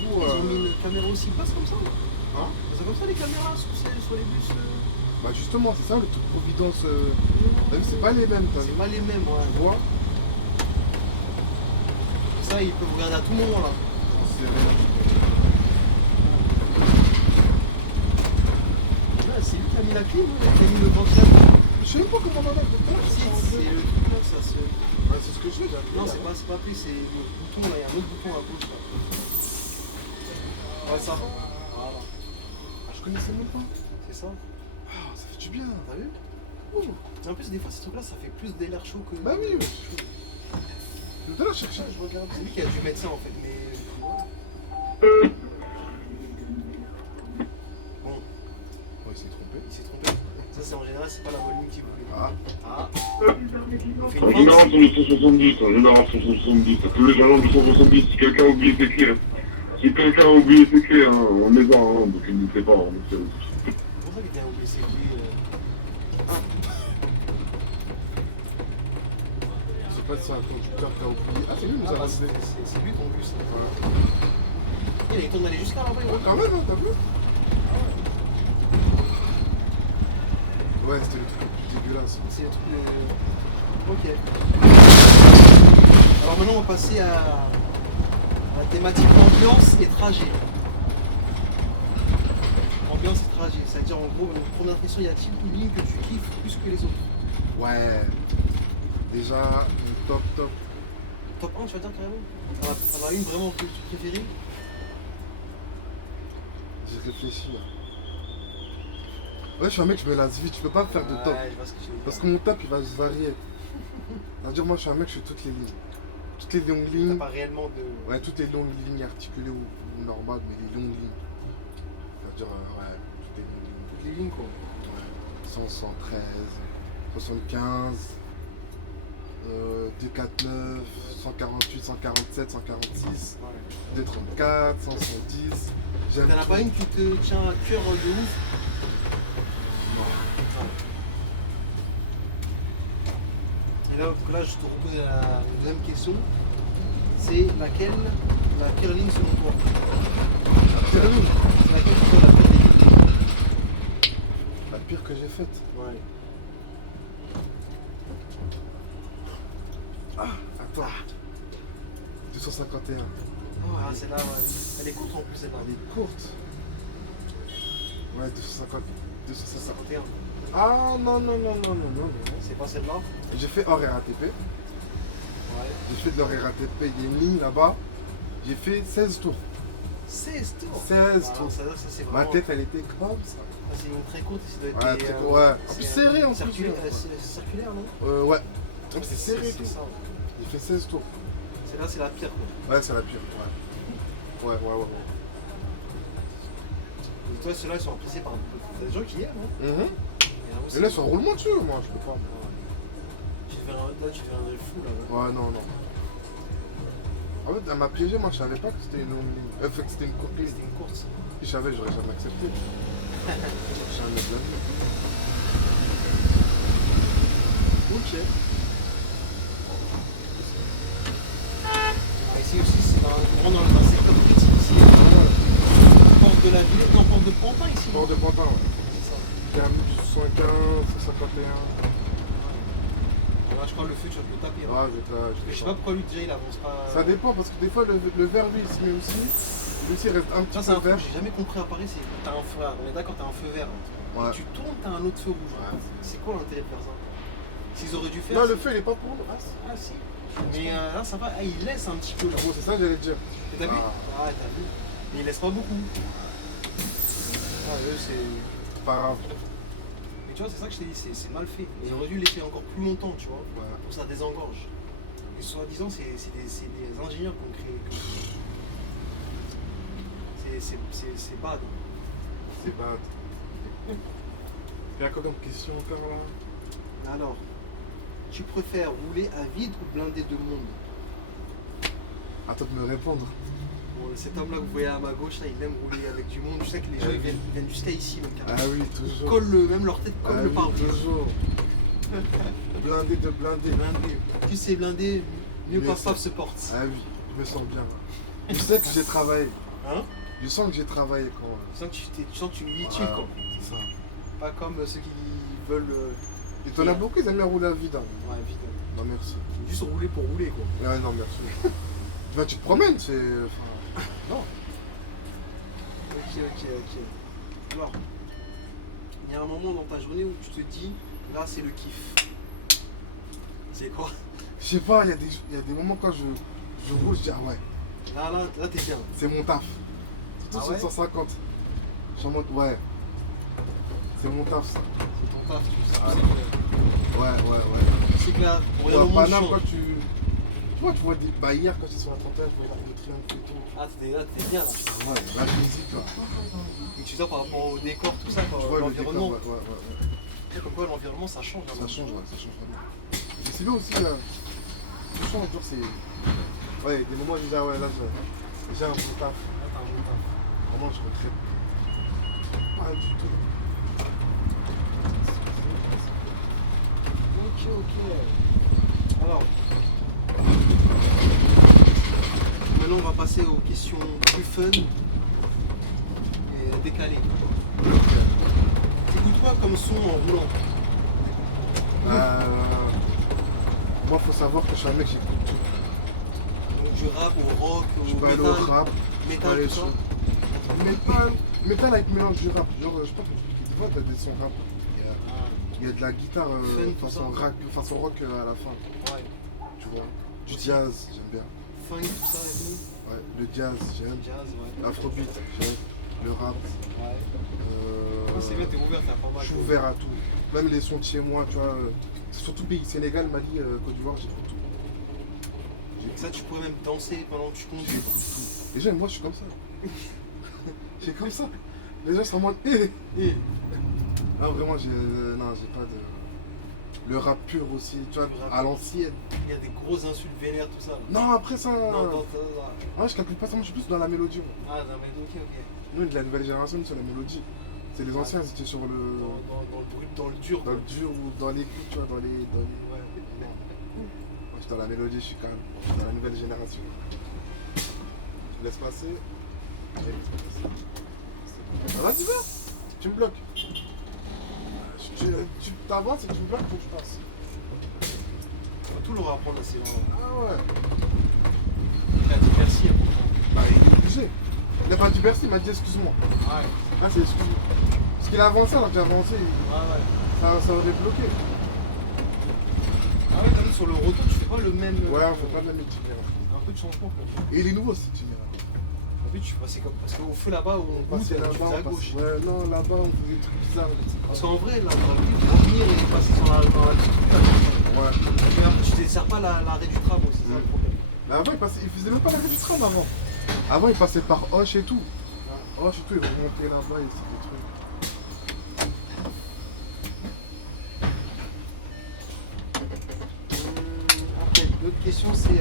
Ils ont mis une caméra aussi basse comme ça? Hein? C'est comme ça les caméras sur les bus? Bah justement, c'est ça le truc Providence. T'as vu, c'est pas les mêmes, t'as vu. C'est pas les mêmes, ouais. Tu vois? Ça, ils peuvent regarder à tout moment là. C'est vrai. Ouais, c'est lui qui a mis la clim, qui a mis le ventilateur. Je sais même pas comment on a fait. Si, c'est le truc là, ça se. Ouais, c'est ce que je fais, j'ai appris. Non, c'est pas appelé, c'est le bouton là, il y a un autre bouton à gauche là. Ouais, ça. Voilà. Ah, je connaissais même pas. C'est ça. Ah, ça fait du bien. T'as vu? Et en plus, des fois, ces trucs-là, ça fait plus de l'air chaud que. Bah oui, oui. Tout à l'heure, je cherchais, je regarde. C'est lui qui a dû mettre ça en fait, mais. Bon, Ouais, il s'est trompé. il s'est trompé. Ça, c'est en général, c'est pas la volume qu'il voulait. Ah. Ah. On fait En une général, vente. c'est le 170. En général, c'est le 170. C'est le jalon du 170. Si quelqu'un a oublié ses clés, si quelqu'un a oublié ses clés, hein, on les a, hein, donc il ne sait pas. Hein, C'est pour ça qu'il a oublié ses clés. C'est pas si un conducteur qui a oublié. Ah, c'est lui, nous Ah, avons bah, fait. c'est lui ton bus. Il est temps d'aller jusqu'à là-bas, il Quand même, hein, t'as vu? Ouais, c'était le truc le plus dégueulasse. C'est le truc. Ok. Alors maintenant, on va passer à la thématique ambiance et trajet. Ambiance et trajet, c'est-à-dire en gros, une première question, y a-t-il une ligne que tu kiffes plus que les autres? Ouais. Déjà, une top. Top 1, tu vas dire carrément? T'en as une vraiment que tu préférais? J'ai réfléchi là. Ouais, je suis un mec, je me lasse vite, je peux pas faire de top. Ouais, je vois ce que tu veux dire. Parce que mon top il va se varier. C'est-à-dire, moi je suis un mec, je fais toutes les lignes. Toutes les longues T'as lignes. pas réellement de... Ouais, toutes les longues lignes articulées ou normales, mais les longues lignes. C'est-à-dire, ouais, toutes les longues lignes. Toutes les lignes quoi. Ouais. 100, 113, 75, 249, 148, 147, 146, Ouais. 234, 170. J'aime T'en as tout. pas une qui te tient à cœur de ouf? Et là, donc là, je te repose la deuxième question. C'est laquelle la pire ligne selon toi? C'est la ligne. C'est laquelle pour toi la pire des lignes? La pire que j'ai faite. Ouais. Attends. 251. Ah, celle-là, ouais. Elle est courte en plus, celle-là. Elle est courte. Ouais, 250. 250. 51. Ah non. C'est pas celle-là? J'ai fait hors RATP. Ouais. J'ai fait de l'hors RATP. Il y a une ligne là-bas. J'ai fait 16 tours. 16 tours. 16 Ah, tours. ça, c'est Ma vraiment... tête, elle était comme ça. Ah, c'est une très courte, ça doit être Ouais, des, très court, ouais. En c'est plus serré, en plus, circulaire, ouais. c'est circulaire, non? Ouais. Donc c'est serré C'est tout. ça. J'ai fait 16 tours. Celle-là, c'est la pire, quoi. Ouais, c'est la pire. Ouais. Et toi, ceux-là, ils sont appréciés par des gens qui y aiment, hein. Mhm. Et là, aussi, Et là, c'est un roulement dessus, moi, je peux pas. Là, tu deviendrais fou, là. Ouais, non. En fait, elle m'a piégé, moi, je savais pas que c'était une longue ligne. Fait que c'était une courte ligne. C'était une course. Si je savais, j'aurais jamais accepté. Jamais de la vie. Ok. Ici aussi, c'est vraiment dans le secteur critique, ici. Porte de la ville, non, porte de Pantin, ici. Port de Pantin, ouais. C'est ça. Permis du 115, 151. Là, je crois que le feu, tu vas te le taper. Hein. Ouais, Mais je sais pas pourquoi lui, déjà, il avance pas. Ça dépend, parce que des fois, le vert, lui, il se met aussi. Lui aussi, il reste un Ça, petit c'est un peu truc vert. que j'ai jamais compris à Paris, c'est que t'as un feu, on est d'accord, t'as un feu vert. Ouais. Et tu tournes, t'as un autre feu rouge. Ouais. C'est quoi l'intérêt de faire ça? S'ils auraient dû faire. Non, le c'est- feu, il est pas pour nous. Ah, si. Mais là, ça va, il laisse un petit peu là. Bon, c'est ça que j'allais te dire. Et t'as vu? Ah. Ouais, t'as vu. Mais il laisse pas beaucoup. Ah, eux, c'est. C'est pas grave. Mais tu vois, c'est ça que je t'ai dit, c'est mal fait. Ils auraient dû laisser encore plus longtemps, tu vois, Ouais. pour que ça désengorge. Et soi-disant, c'est des ingénieurs qui ont créé. C'est bad. C'est bad. Il y a quoi comme question encore là? Alors, tu préfères rouler à vide ou blinder de monde? Attends de me répondre. Bon, cet homme-là que vous voyez à ma gauche, là, il aime rouler avec du monde. Je sais que les gens ils viennent jusqu'à ici, même Ah carrément. oui, toujours. Même leur tête colle Ah le oui, pare-brise. toujours. Blindé de blindé. Blindé. Plus c'est blindé, mieux Mieux paf c'est. se porte. Ah oui, je me sens bien. Je sais que j'ai travaillé. Hein? Je sens que j'ai travaillé quand même. Tu sens que tu es utile, Ouais, quoi. c'est ça. Pas comme ceux qui veulent. Et t'en as beaucoup, ils aiment bien rouler à vide. Hein. Ouais, vite. Non, merci. Juste rouler pour rouler, quoi. Ouais, non, merci. Bah, tu te promènes, c'est. Enfin. Non. Ok. Alors, il y a un moment dans ta journée où tu te dis, là, c'est le kiff. C'est quoi? Je sais pas, il y a des moments quand je roule, je dis ah ouais, Là, t'es bien. c'est mon taf. Surtout Ah sur ouais 150. Je suis en mode ouais. C'est mon taf ça. C'est ton taf, tu sais. Ah. Tu Ouais. sais que là, pour Ou rien à au monde Paname, change. quand tu vois des. Bah, hier, quand j'étais sur la 31, je voyais le triangle et tout. Ah, t'es bien là. Ouais, là, j'hésite là. Et tu sais, par rapport au décor, tout ça, Tu vois le décor, l'environnement. ouais. Tu sais, comme quoi l'environnement ça change. hein. Ça change, ouais, ça change vraiment. Et c'est bien aussi, ça change, genre c'est. Ouais, des moments où je dis ah ouais, là, j'ai un bon taf. Là, t'as un bon taf. Vraiment, je regrette pas du tout. Ok. Alors. Maintenant, on va passer aux questions plus fun et décalées. T'écoutes quoi comme son en roulant? Moi, faut savoir que je suis un mec, j'écoute tout. du rap au rock, Je au peux aller métal, au rap. Je peux métal, aller tout ça. sur métal avec mélange du rap. Genre, je sais pas comment tu vois, t'as des sons rap. Il y a de la guitare Fun, tout façon rock à la fin. Ouais. Tu vois. Du jazz, j'aime bien. Funk, tout ça et tout. Ouais, le jazz, j'aime. Jazz, ouais. L'afrobeat, j'aime. Le rap. Ouais. C'est bien, t'es ouvert, t'as pas mal. Je suis ouvert à tout. Même les sons de chez moi, tu vois. Surtout pays Sénégal, Mali, Côte d'Ivoire, j'écoute tout. Ça, tu pourrais même danser pendant que tu conduis. J'écoute tout. Les gens, moi, je suis comme ça. J'ai comme ça. Les gens sont en mode. Non, vraiment, j'ai pas de. Le rap pur aussi, tu vois, à l'ancienne. Il y a des grosses insultes vénères, tout ça. Non, après ça. Non. Moi, je calcule pas ça, moi, je suis plus dans la mélodie. Moi. Ah, non, mais ok. Nous, de la nouvelle génération, c'est la mélodie. C'est les anciens, ils étaient sur le. Dans le brut, dans le dur. Dans le dur ou dans les coups, tu vois, dans les. Ouais. Moi, je suis dans la mélodie, je suis calme. Je suis dans la nouvelle génération. Je laisse passer. Allez, laisse passer. Ah, vas-y, va. Tu me bloques. Tu t'avances et tu me bloques pour que je passe. Faut tout leur apprendre, c'est vraiment. Ah ouais. Il a dit merci à pourtant. Bah, il est obligé. Il n'a pas dit merci, il m'a dit excuse-moi. Ouais. Là, c'est excuse-moi. Parce qu'il a avancé, alors que j'ai avancé, Ouais. ça aurait bloqué. Ah ouais, t'as vu, sur le retour, tu fais pas le même. Ouais, on fait pas de la même itinéraire. Un peu de changement, quoi. Et il est nouveau, cet itinéraire. En fait, tu passais comme. Parce qu'au feu là-bas, où on Passé goûte, là-bas, tu faisais à on gauche. passe. Ouais, non, là-bas, on faisait des trucs bizarres. Parce qu'en vrai, là, dans le but, revenir et passer dans la petite rue, là, Ouais. mais après, tu desserres pas l'arrêt du tram aussi, c'est ça le problème. Mais avant, il faisait même pas l'arrêt du tram avant. Avant, il passait par Hoche et tout. Hoche et tout, il remontait là-bas et c'était des trucs. Après, l'autre question, c'est. Tu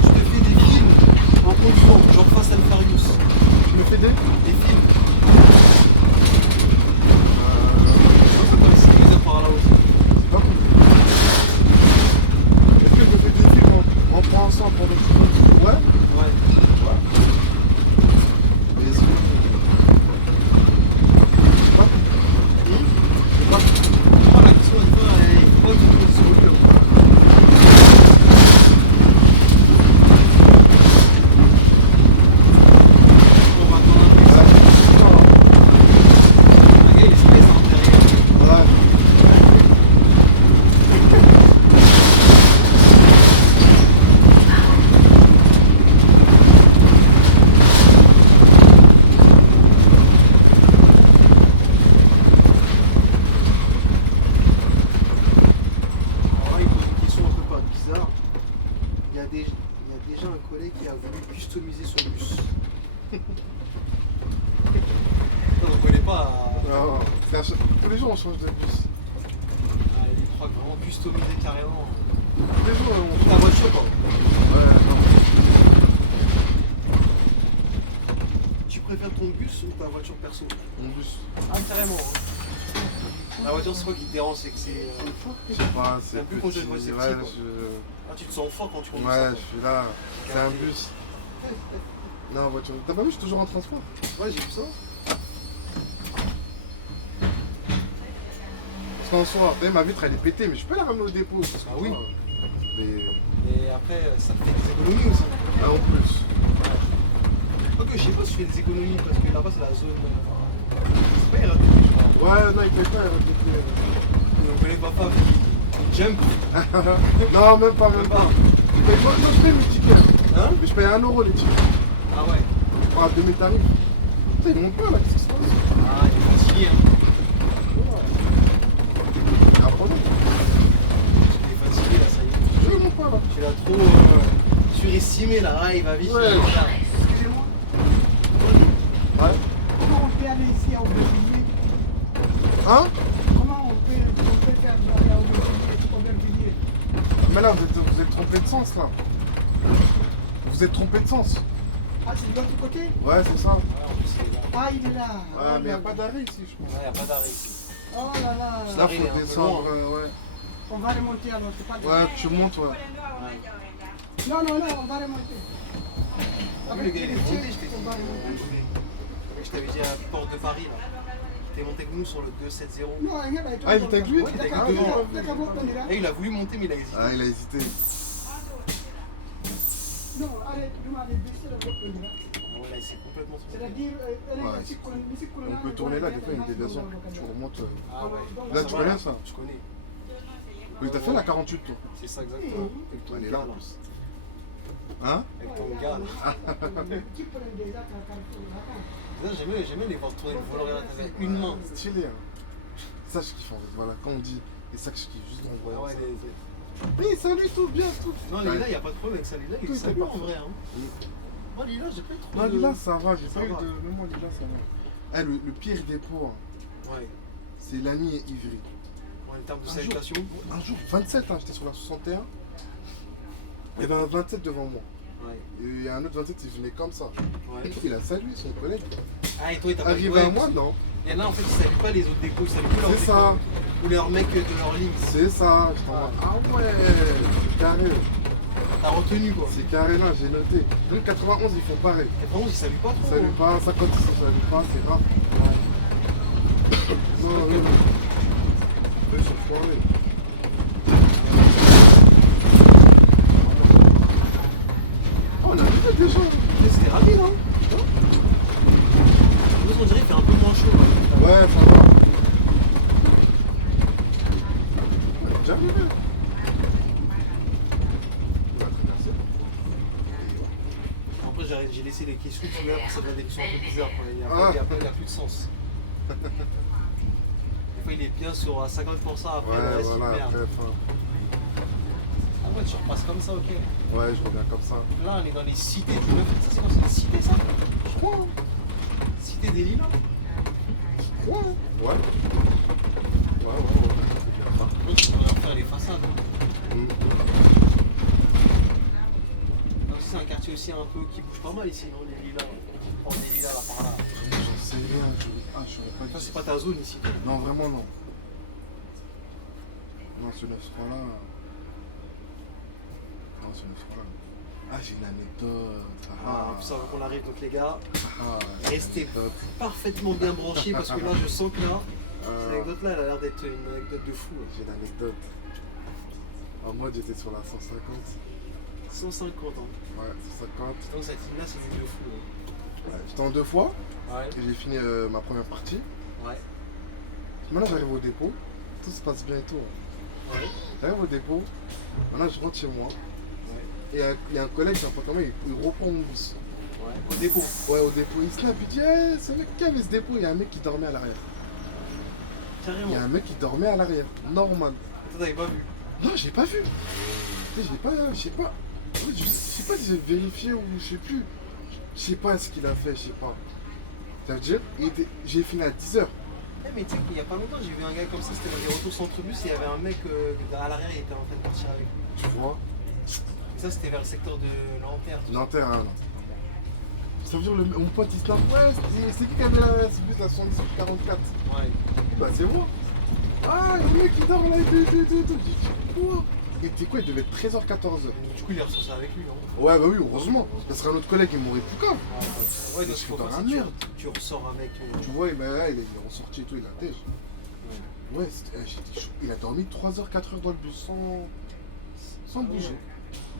te fais des films en conduisant, genre Fast and Furious. Tu me fais des films. Ça peut essayer par là aussi. C'est pas cool. Est-ce que je me fais des films en pensant pour des trucs? Ouais. Ouais. Et est-ce que. C'est pas cool. C'est pas cool. Moi, la question, elle est pas du tout sur le lieu. On va attendre un peu. Le gars, il est stressé en derrière. Ouais. Alors là, il pose une question un peu pas bizarre. Il y a déjà un collègue qui a voulu customiser son bus. On ne connaît pas. Non, tous les jours on change de bus. Ah, il croit vraiment customiser carrément. Tous les jours on La voiture, quoi. Ouais, non. Tu préfères ton bus ou ta voiture perso? Mon bus. Ah, carrément. Hein. La voiture, c'est quoi qui te dérange? C'est que c'est. Je sais pas, C'est un peu quand je vois ces ouais, petits, quoi. Ah, tu te sens fort quand tu conduis ça. Ouais, je suis là. C'est un bus. Non, voiture. T'as pas vu, je suis toujours en transport. Ouais, j'ai vu ça. Parce qu'en soir, t'as vu, ma vitre elle est pétée, mais je peux la ramener au dépôt. Parce que, Ah oui. Mais. Et après, ça te fait des économies aussi. Ah, en plus. Ok, je sais pas si je fais des économies parce que là-bas, c'est la zone. C'est pas RATP, je crois. Ouais, non, il paye pas, il va On connaît pas Fab, il jump. Non, même pas, même pas. Il paye pas, non, je paye mes tickets. Hein? Mais je paye 1 euro les tickets. Ah ouais. Ah, de mes tarifs. Putain, ils montent pas là, qu'est-ce qui se passe? Ah, il est fatigué. Hein. Il y a un problème. Il est fatigué là, ça y est. Je ne monte pas là. Tu l'as trop surestimé là. Ah, il va vite. Ouais. il est en retard. Excusez-moi, Ouais. comment on peut aller ici à Aubervilliers? Hein? Comment on peut faire pour aller à Aubervilliers? Mais là, vous êtes trompé de sens là. Vous êtes trompé de sens. Ah, c'est de l'autre côté? Ouais, c'est ça. Ouais, en plus, il est là. Ah, il est là. Ouais, mais il n'y a pas d'arrêt ici, je pense. Ouais, il n'y a pas d'arrêt ici. Oh là là. Ça Là, arrive, faut un peu descendre, loin. ouais. On va remonter alors, c'est pas grave. Ouais, tu montes, ouais. Non, on va remonter. Oui, le gars, il est monté, je t'ai on va remonter. Je t'avais dit à la porte de Paris là. T'es monté avec nous sur le 270. Non, il y a pas Ah, il était avec lui? Ouais, il était Ah, avec ouais. devant. Et il a voulu monter, mais il a hésité. Ah, il a hésité. Ouais, là, c'est complètement trop. C'est-à-dire, On peut tourner là, des fois il y a une déviation. Tu remontes. Ah ouais. Là, Ça tu va, connais ça? Je connais. Oui, t'as fait la 48 toi. C'est ça exactement. Avec ton Elle est gars là en là. plus. Hein? Avec ton gars là. Là, j'aime bien les voir tourner le volant avec une main. Stylé, hein. Ça, je kiffe en fait. Voilà, quand on dit les sacs, je kiffe juste en Ouais, voyant ouais, ça. les- Oui, salut, tout bien, tout. Non, les là, y a pas de problème avec ça. Les là, Tout ils savent était pas en parfait. vrai. Hein. Moi, les là, j'ai pas eu trop Non, de. Lila, ça va, j'ai Ça pas eu va. de. Même moi, Lila, ça va. Eh, le pire dépôt, hein, Ouais. c'est Lani et Ivry. En termes de Un salutation. Un jour, 27, hein, j'étais sur la 61. Il y avait un 27 devant moi. Ouais. Et un autre 27, il venait comme ça. Ouais. Il a salué son collègue. Ah, et toi, t'as pas Arrivé ouais, à moi, non. Il y en a en fait, ils saluent pas les autres dépôts, ils saluent que leurs C'est ça. dépôts. Ou leurs mecs de leur ligne. C'est ça. J'étais en mode, ah ouais, c'est carré. T'as retenu quoi. C'est carré là, j'ai noté. Même 91, ils font pareil. 91, ils saluent pas trop. Ils saluent pas, 56, ils saluent pas, c'est rare. Non, non, non. Eux, ils sont foirés. Oh, on a arrivé déjà. Mais c'était rapide, hein. Nous, on dirait qu'il fait un peu moins chaud. Ouais, ça va. On est déjà arrivé. On va traverser. Après, j'ai laissé les questions tout là, parce que ça donne des questions un peu bizarres. Quoi. Il y a, Ah. il y a plus de sens. Des fois, il est bien sur à 50%, après, le Ouais, reste, voilà, il merde. après, fin. Ah ouais, tu repasses comme ça, ok. Ouais, je reviens comme ça. Là, on est dans les cités du 9. Ça, c'est quoi, c'est les cités, ça Je crois, hein. Cité des Lilas. Je crois, hein. Ouais. Ouais. C'est bien ça. Oui, tu pourrais refaire les façades. Hein. Là aussi, c'est un quartier aussi un peu qui bouge pas mal ici, non, les Lilas. Oh, les Lilas, là, par là. J'en sais rien. Ah, je saurais pas Ça, dire. c'est pas ta zone ici. Non, vraiment non. Non, ce 9-3 là. Non, ce 9-3 là. Ah, j'ai une anecdote. Ah, puis ça, qu'on arrive, donc les gars, Ah, restez anecdote. parfaitement bien branchés parce que là, je sens que là, cette Euh, anecdote-là, elle a l'air d'être une anecdote de fou. Là. J'ai une anecdote. En mode, j'étais sur la 150. 150 ans. Ouais, 150. Donc cette ligne-là, c'est une de fou. Là. Ouais, j'étais en 2 fois. Ouais. Et j'ai fini ma première partie. Ouais. Maintenant, j'arrive au dépôt. Tout se passe bien et tout. Hein. Ouais. J'arrive au dépôt. Maintenant, je rentre chez moi. Ouais. Et il y a un collègue, c'est un pote à moi, il reprend mon bus. Ouais. Au dépôt. Ouais, au dépôt. Il snap, il dit hey, ce mec qui avait ce dépôt, il y a un mec qui dormait à l'arrière. Il Carrément. y a un mec qui dormait à l'arrière. Normal. Toi, t'avais pas vu. Non, j'ai pas vu. Je l'ai pas, je sais pas. En fait, je sais pas si j'ai vérifié ou je sais plus. Je sais pas ce qu'il a fait, je sais pas. Ça veut dire, j'ai fini à 10h. Eh, mais tu sais qu'il y a pas longtemps, j'ai vu un gars comme ça, c'était dans les retours centre-bus, et il y avait un mec à l'arrière, il était en train de partir avec lui. Tu vois. Et ça, c'était vers le secteur de Nanterre. tout ça. Nanterre, hein, non. Ça veut dire, mon pote il snap, ouais, c'est qui avait ce bus, la 7844 ? Ouais. Bah c'est moi. Ah, le mec qui dort là, et tout. Je dis, quoi ? Et tu sais quoi, il devait être 13h-14h. Du coup, il est ressorti avec lui, non? Ouais, bah oui, heureusement. Parce que un autre collègue, il m'aurait plus comme. Ouais, donc il faut dans faire la ça, merde. tu ressors avec. Tu vois, bah, là, il est ressorti et tout, il a têche. Ouais, j'étais chaud. Il a dormi 3h, 4h dans le bus sans bouger.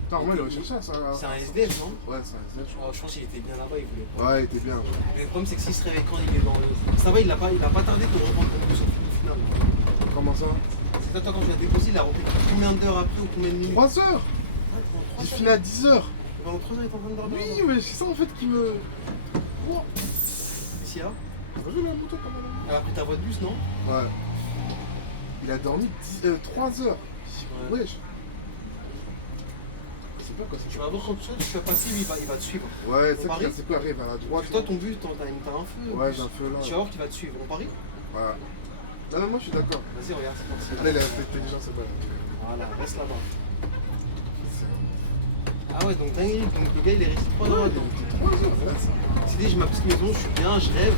Putain, moi, il aurait cherché ça. C'est un SDF, non? Ouais, c'est un SDF, je Oh, je pense qu'il était bien là-bas, il voulait pas. crois. Ouais, il était bien. Mais le problème, c'est que s'il se réveille quand il est dans le. Ça va, il a pas tardé de reprendre ton bus au final. Comment ça C'est toi, quand tu l'as déposé, il a repris combien d'heures après ou combien de minutes? 3h. Ouais, J'ai fini à 10h. Pendant 3 heures, il est en train de dormir. Oui, mais c'est ça en fait qui me. Oh. Ici, là. T'as vu la moto comme elle Elle a pris ta voie de bus, non? est Ouais. Il a dormi 3h. Ouais. Wesh. C'est pas quoi, Tu c'est vas voir quand tu vas passer, lui, il va te suivre. Ouais, On c'est parie que c'est quoi, arrive à la droite. Toi, ton but, t'as un feu. Ouais, j'ai un feu là. Tu vas voir qu'il va te suivre. On parie? Voilà. Non, moi je suis d'accord. Vas-y, regarde, c'est parti. Là, il a intelligent, c'est pas. Voilà, reste là-bas. C'est Ah ouais, donc dingue, donc le gars il est resté 3 heures. Donc 3h, là, ça. il s'est dit, j'ai ma petite maison, je suis bien, je rêve.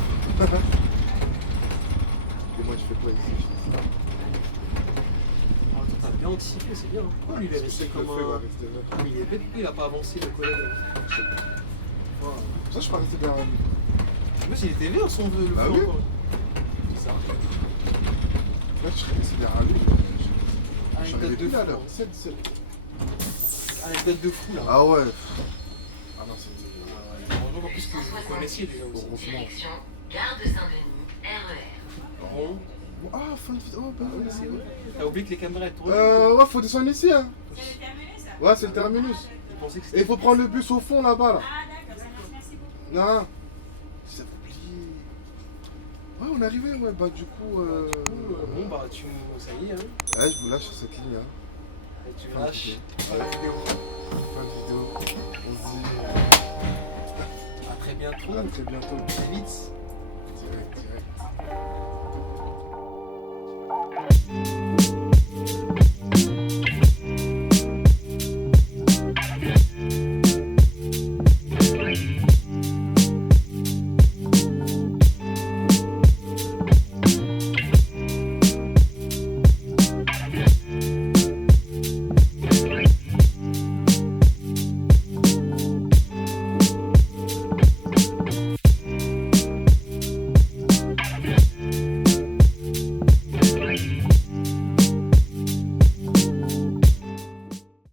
Et moi, je fais quoi ici? Ah, toi, t'as bien anticipé, c'est bien. Pourquoi lui il est Je sais resté que comme le feu va un. rester vert. Il est bête, pourquoi il a pas avancé le collègue là? Pour ça, je suis pas resté derrière lui. Je sais pas s'il était vert son vœu, le Bah feu oui. encore. C'est ça. Là, je serais resté derrière lui. Je suis Anecdote arrivé de pile à fou. l'heure. 7. Anecdote de fou là. Ah ouais. Non, c'était. Heureusement qu'en plus que vous connaissiez déjà aussi. Heureusement. Direction Gare de Saint-Denis, RER. Bon, Ah, fin de vidéo, bah oui. c'est vrai. T'as oublié que les caméras elles tournent. Ouais, faut descendre ici, hein. C'est le terminus ça? Ouais, c'est le terminus. Je pensais que Et c'était. il faut prendre le bus au fond là-bas, là. Ah d'accord, ça marche, merci beaucoup. Non. J'avais oublié. Ouais, on est arrivé, ouais, bah du coup. Bon, bah, ça y est, hein. Ouais, je vous lâche sur cette ligne, hein. Et tu Fin de lâches vidéo. la vidéo. Fin de vidéo. On se dit À très bientôt. à très bientôt. Très vite. Direct, direct.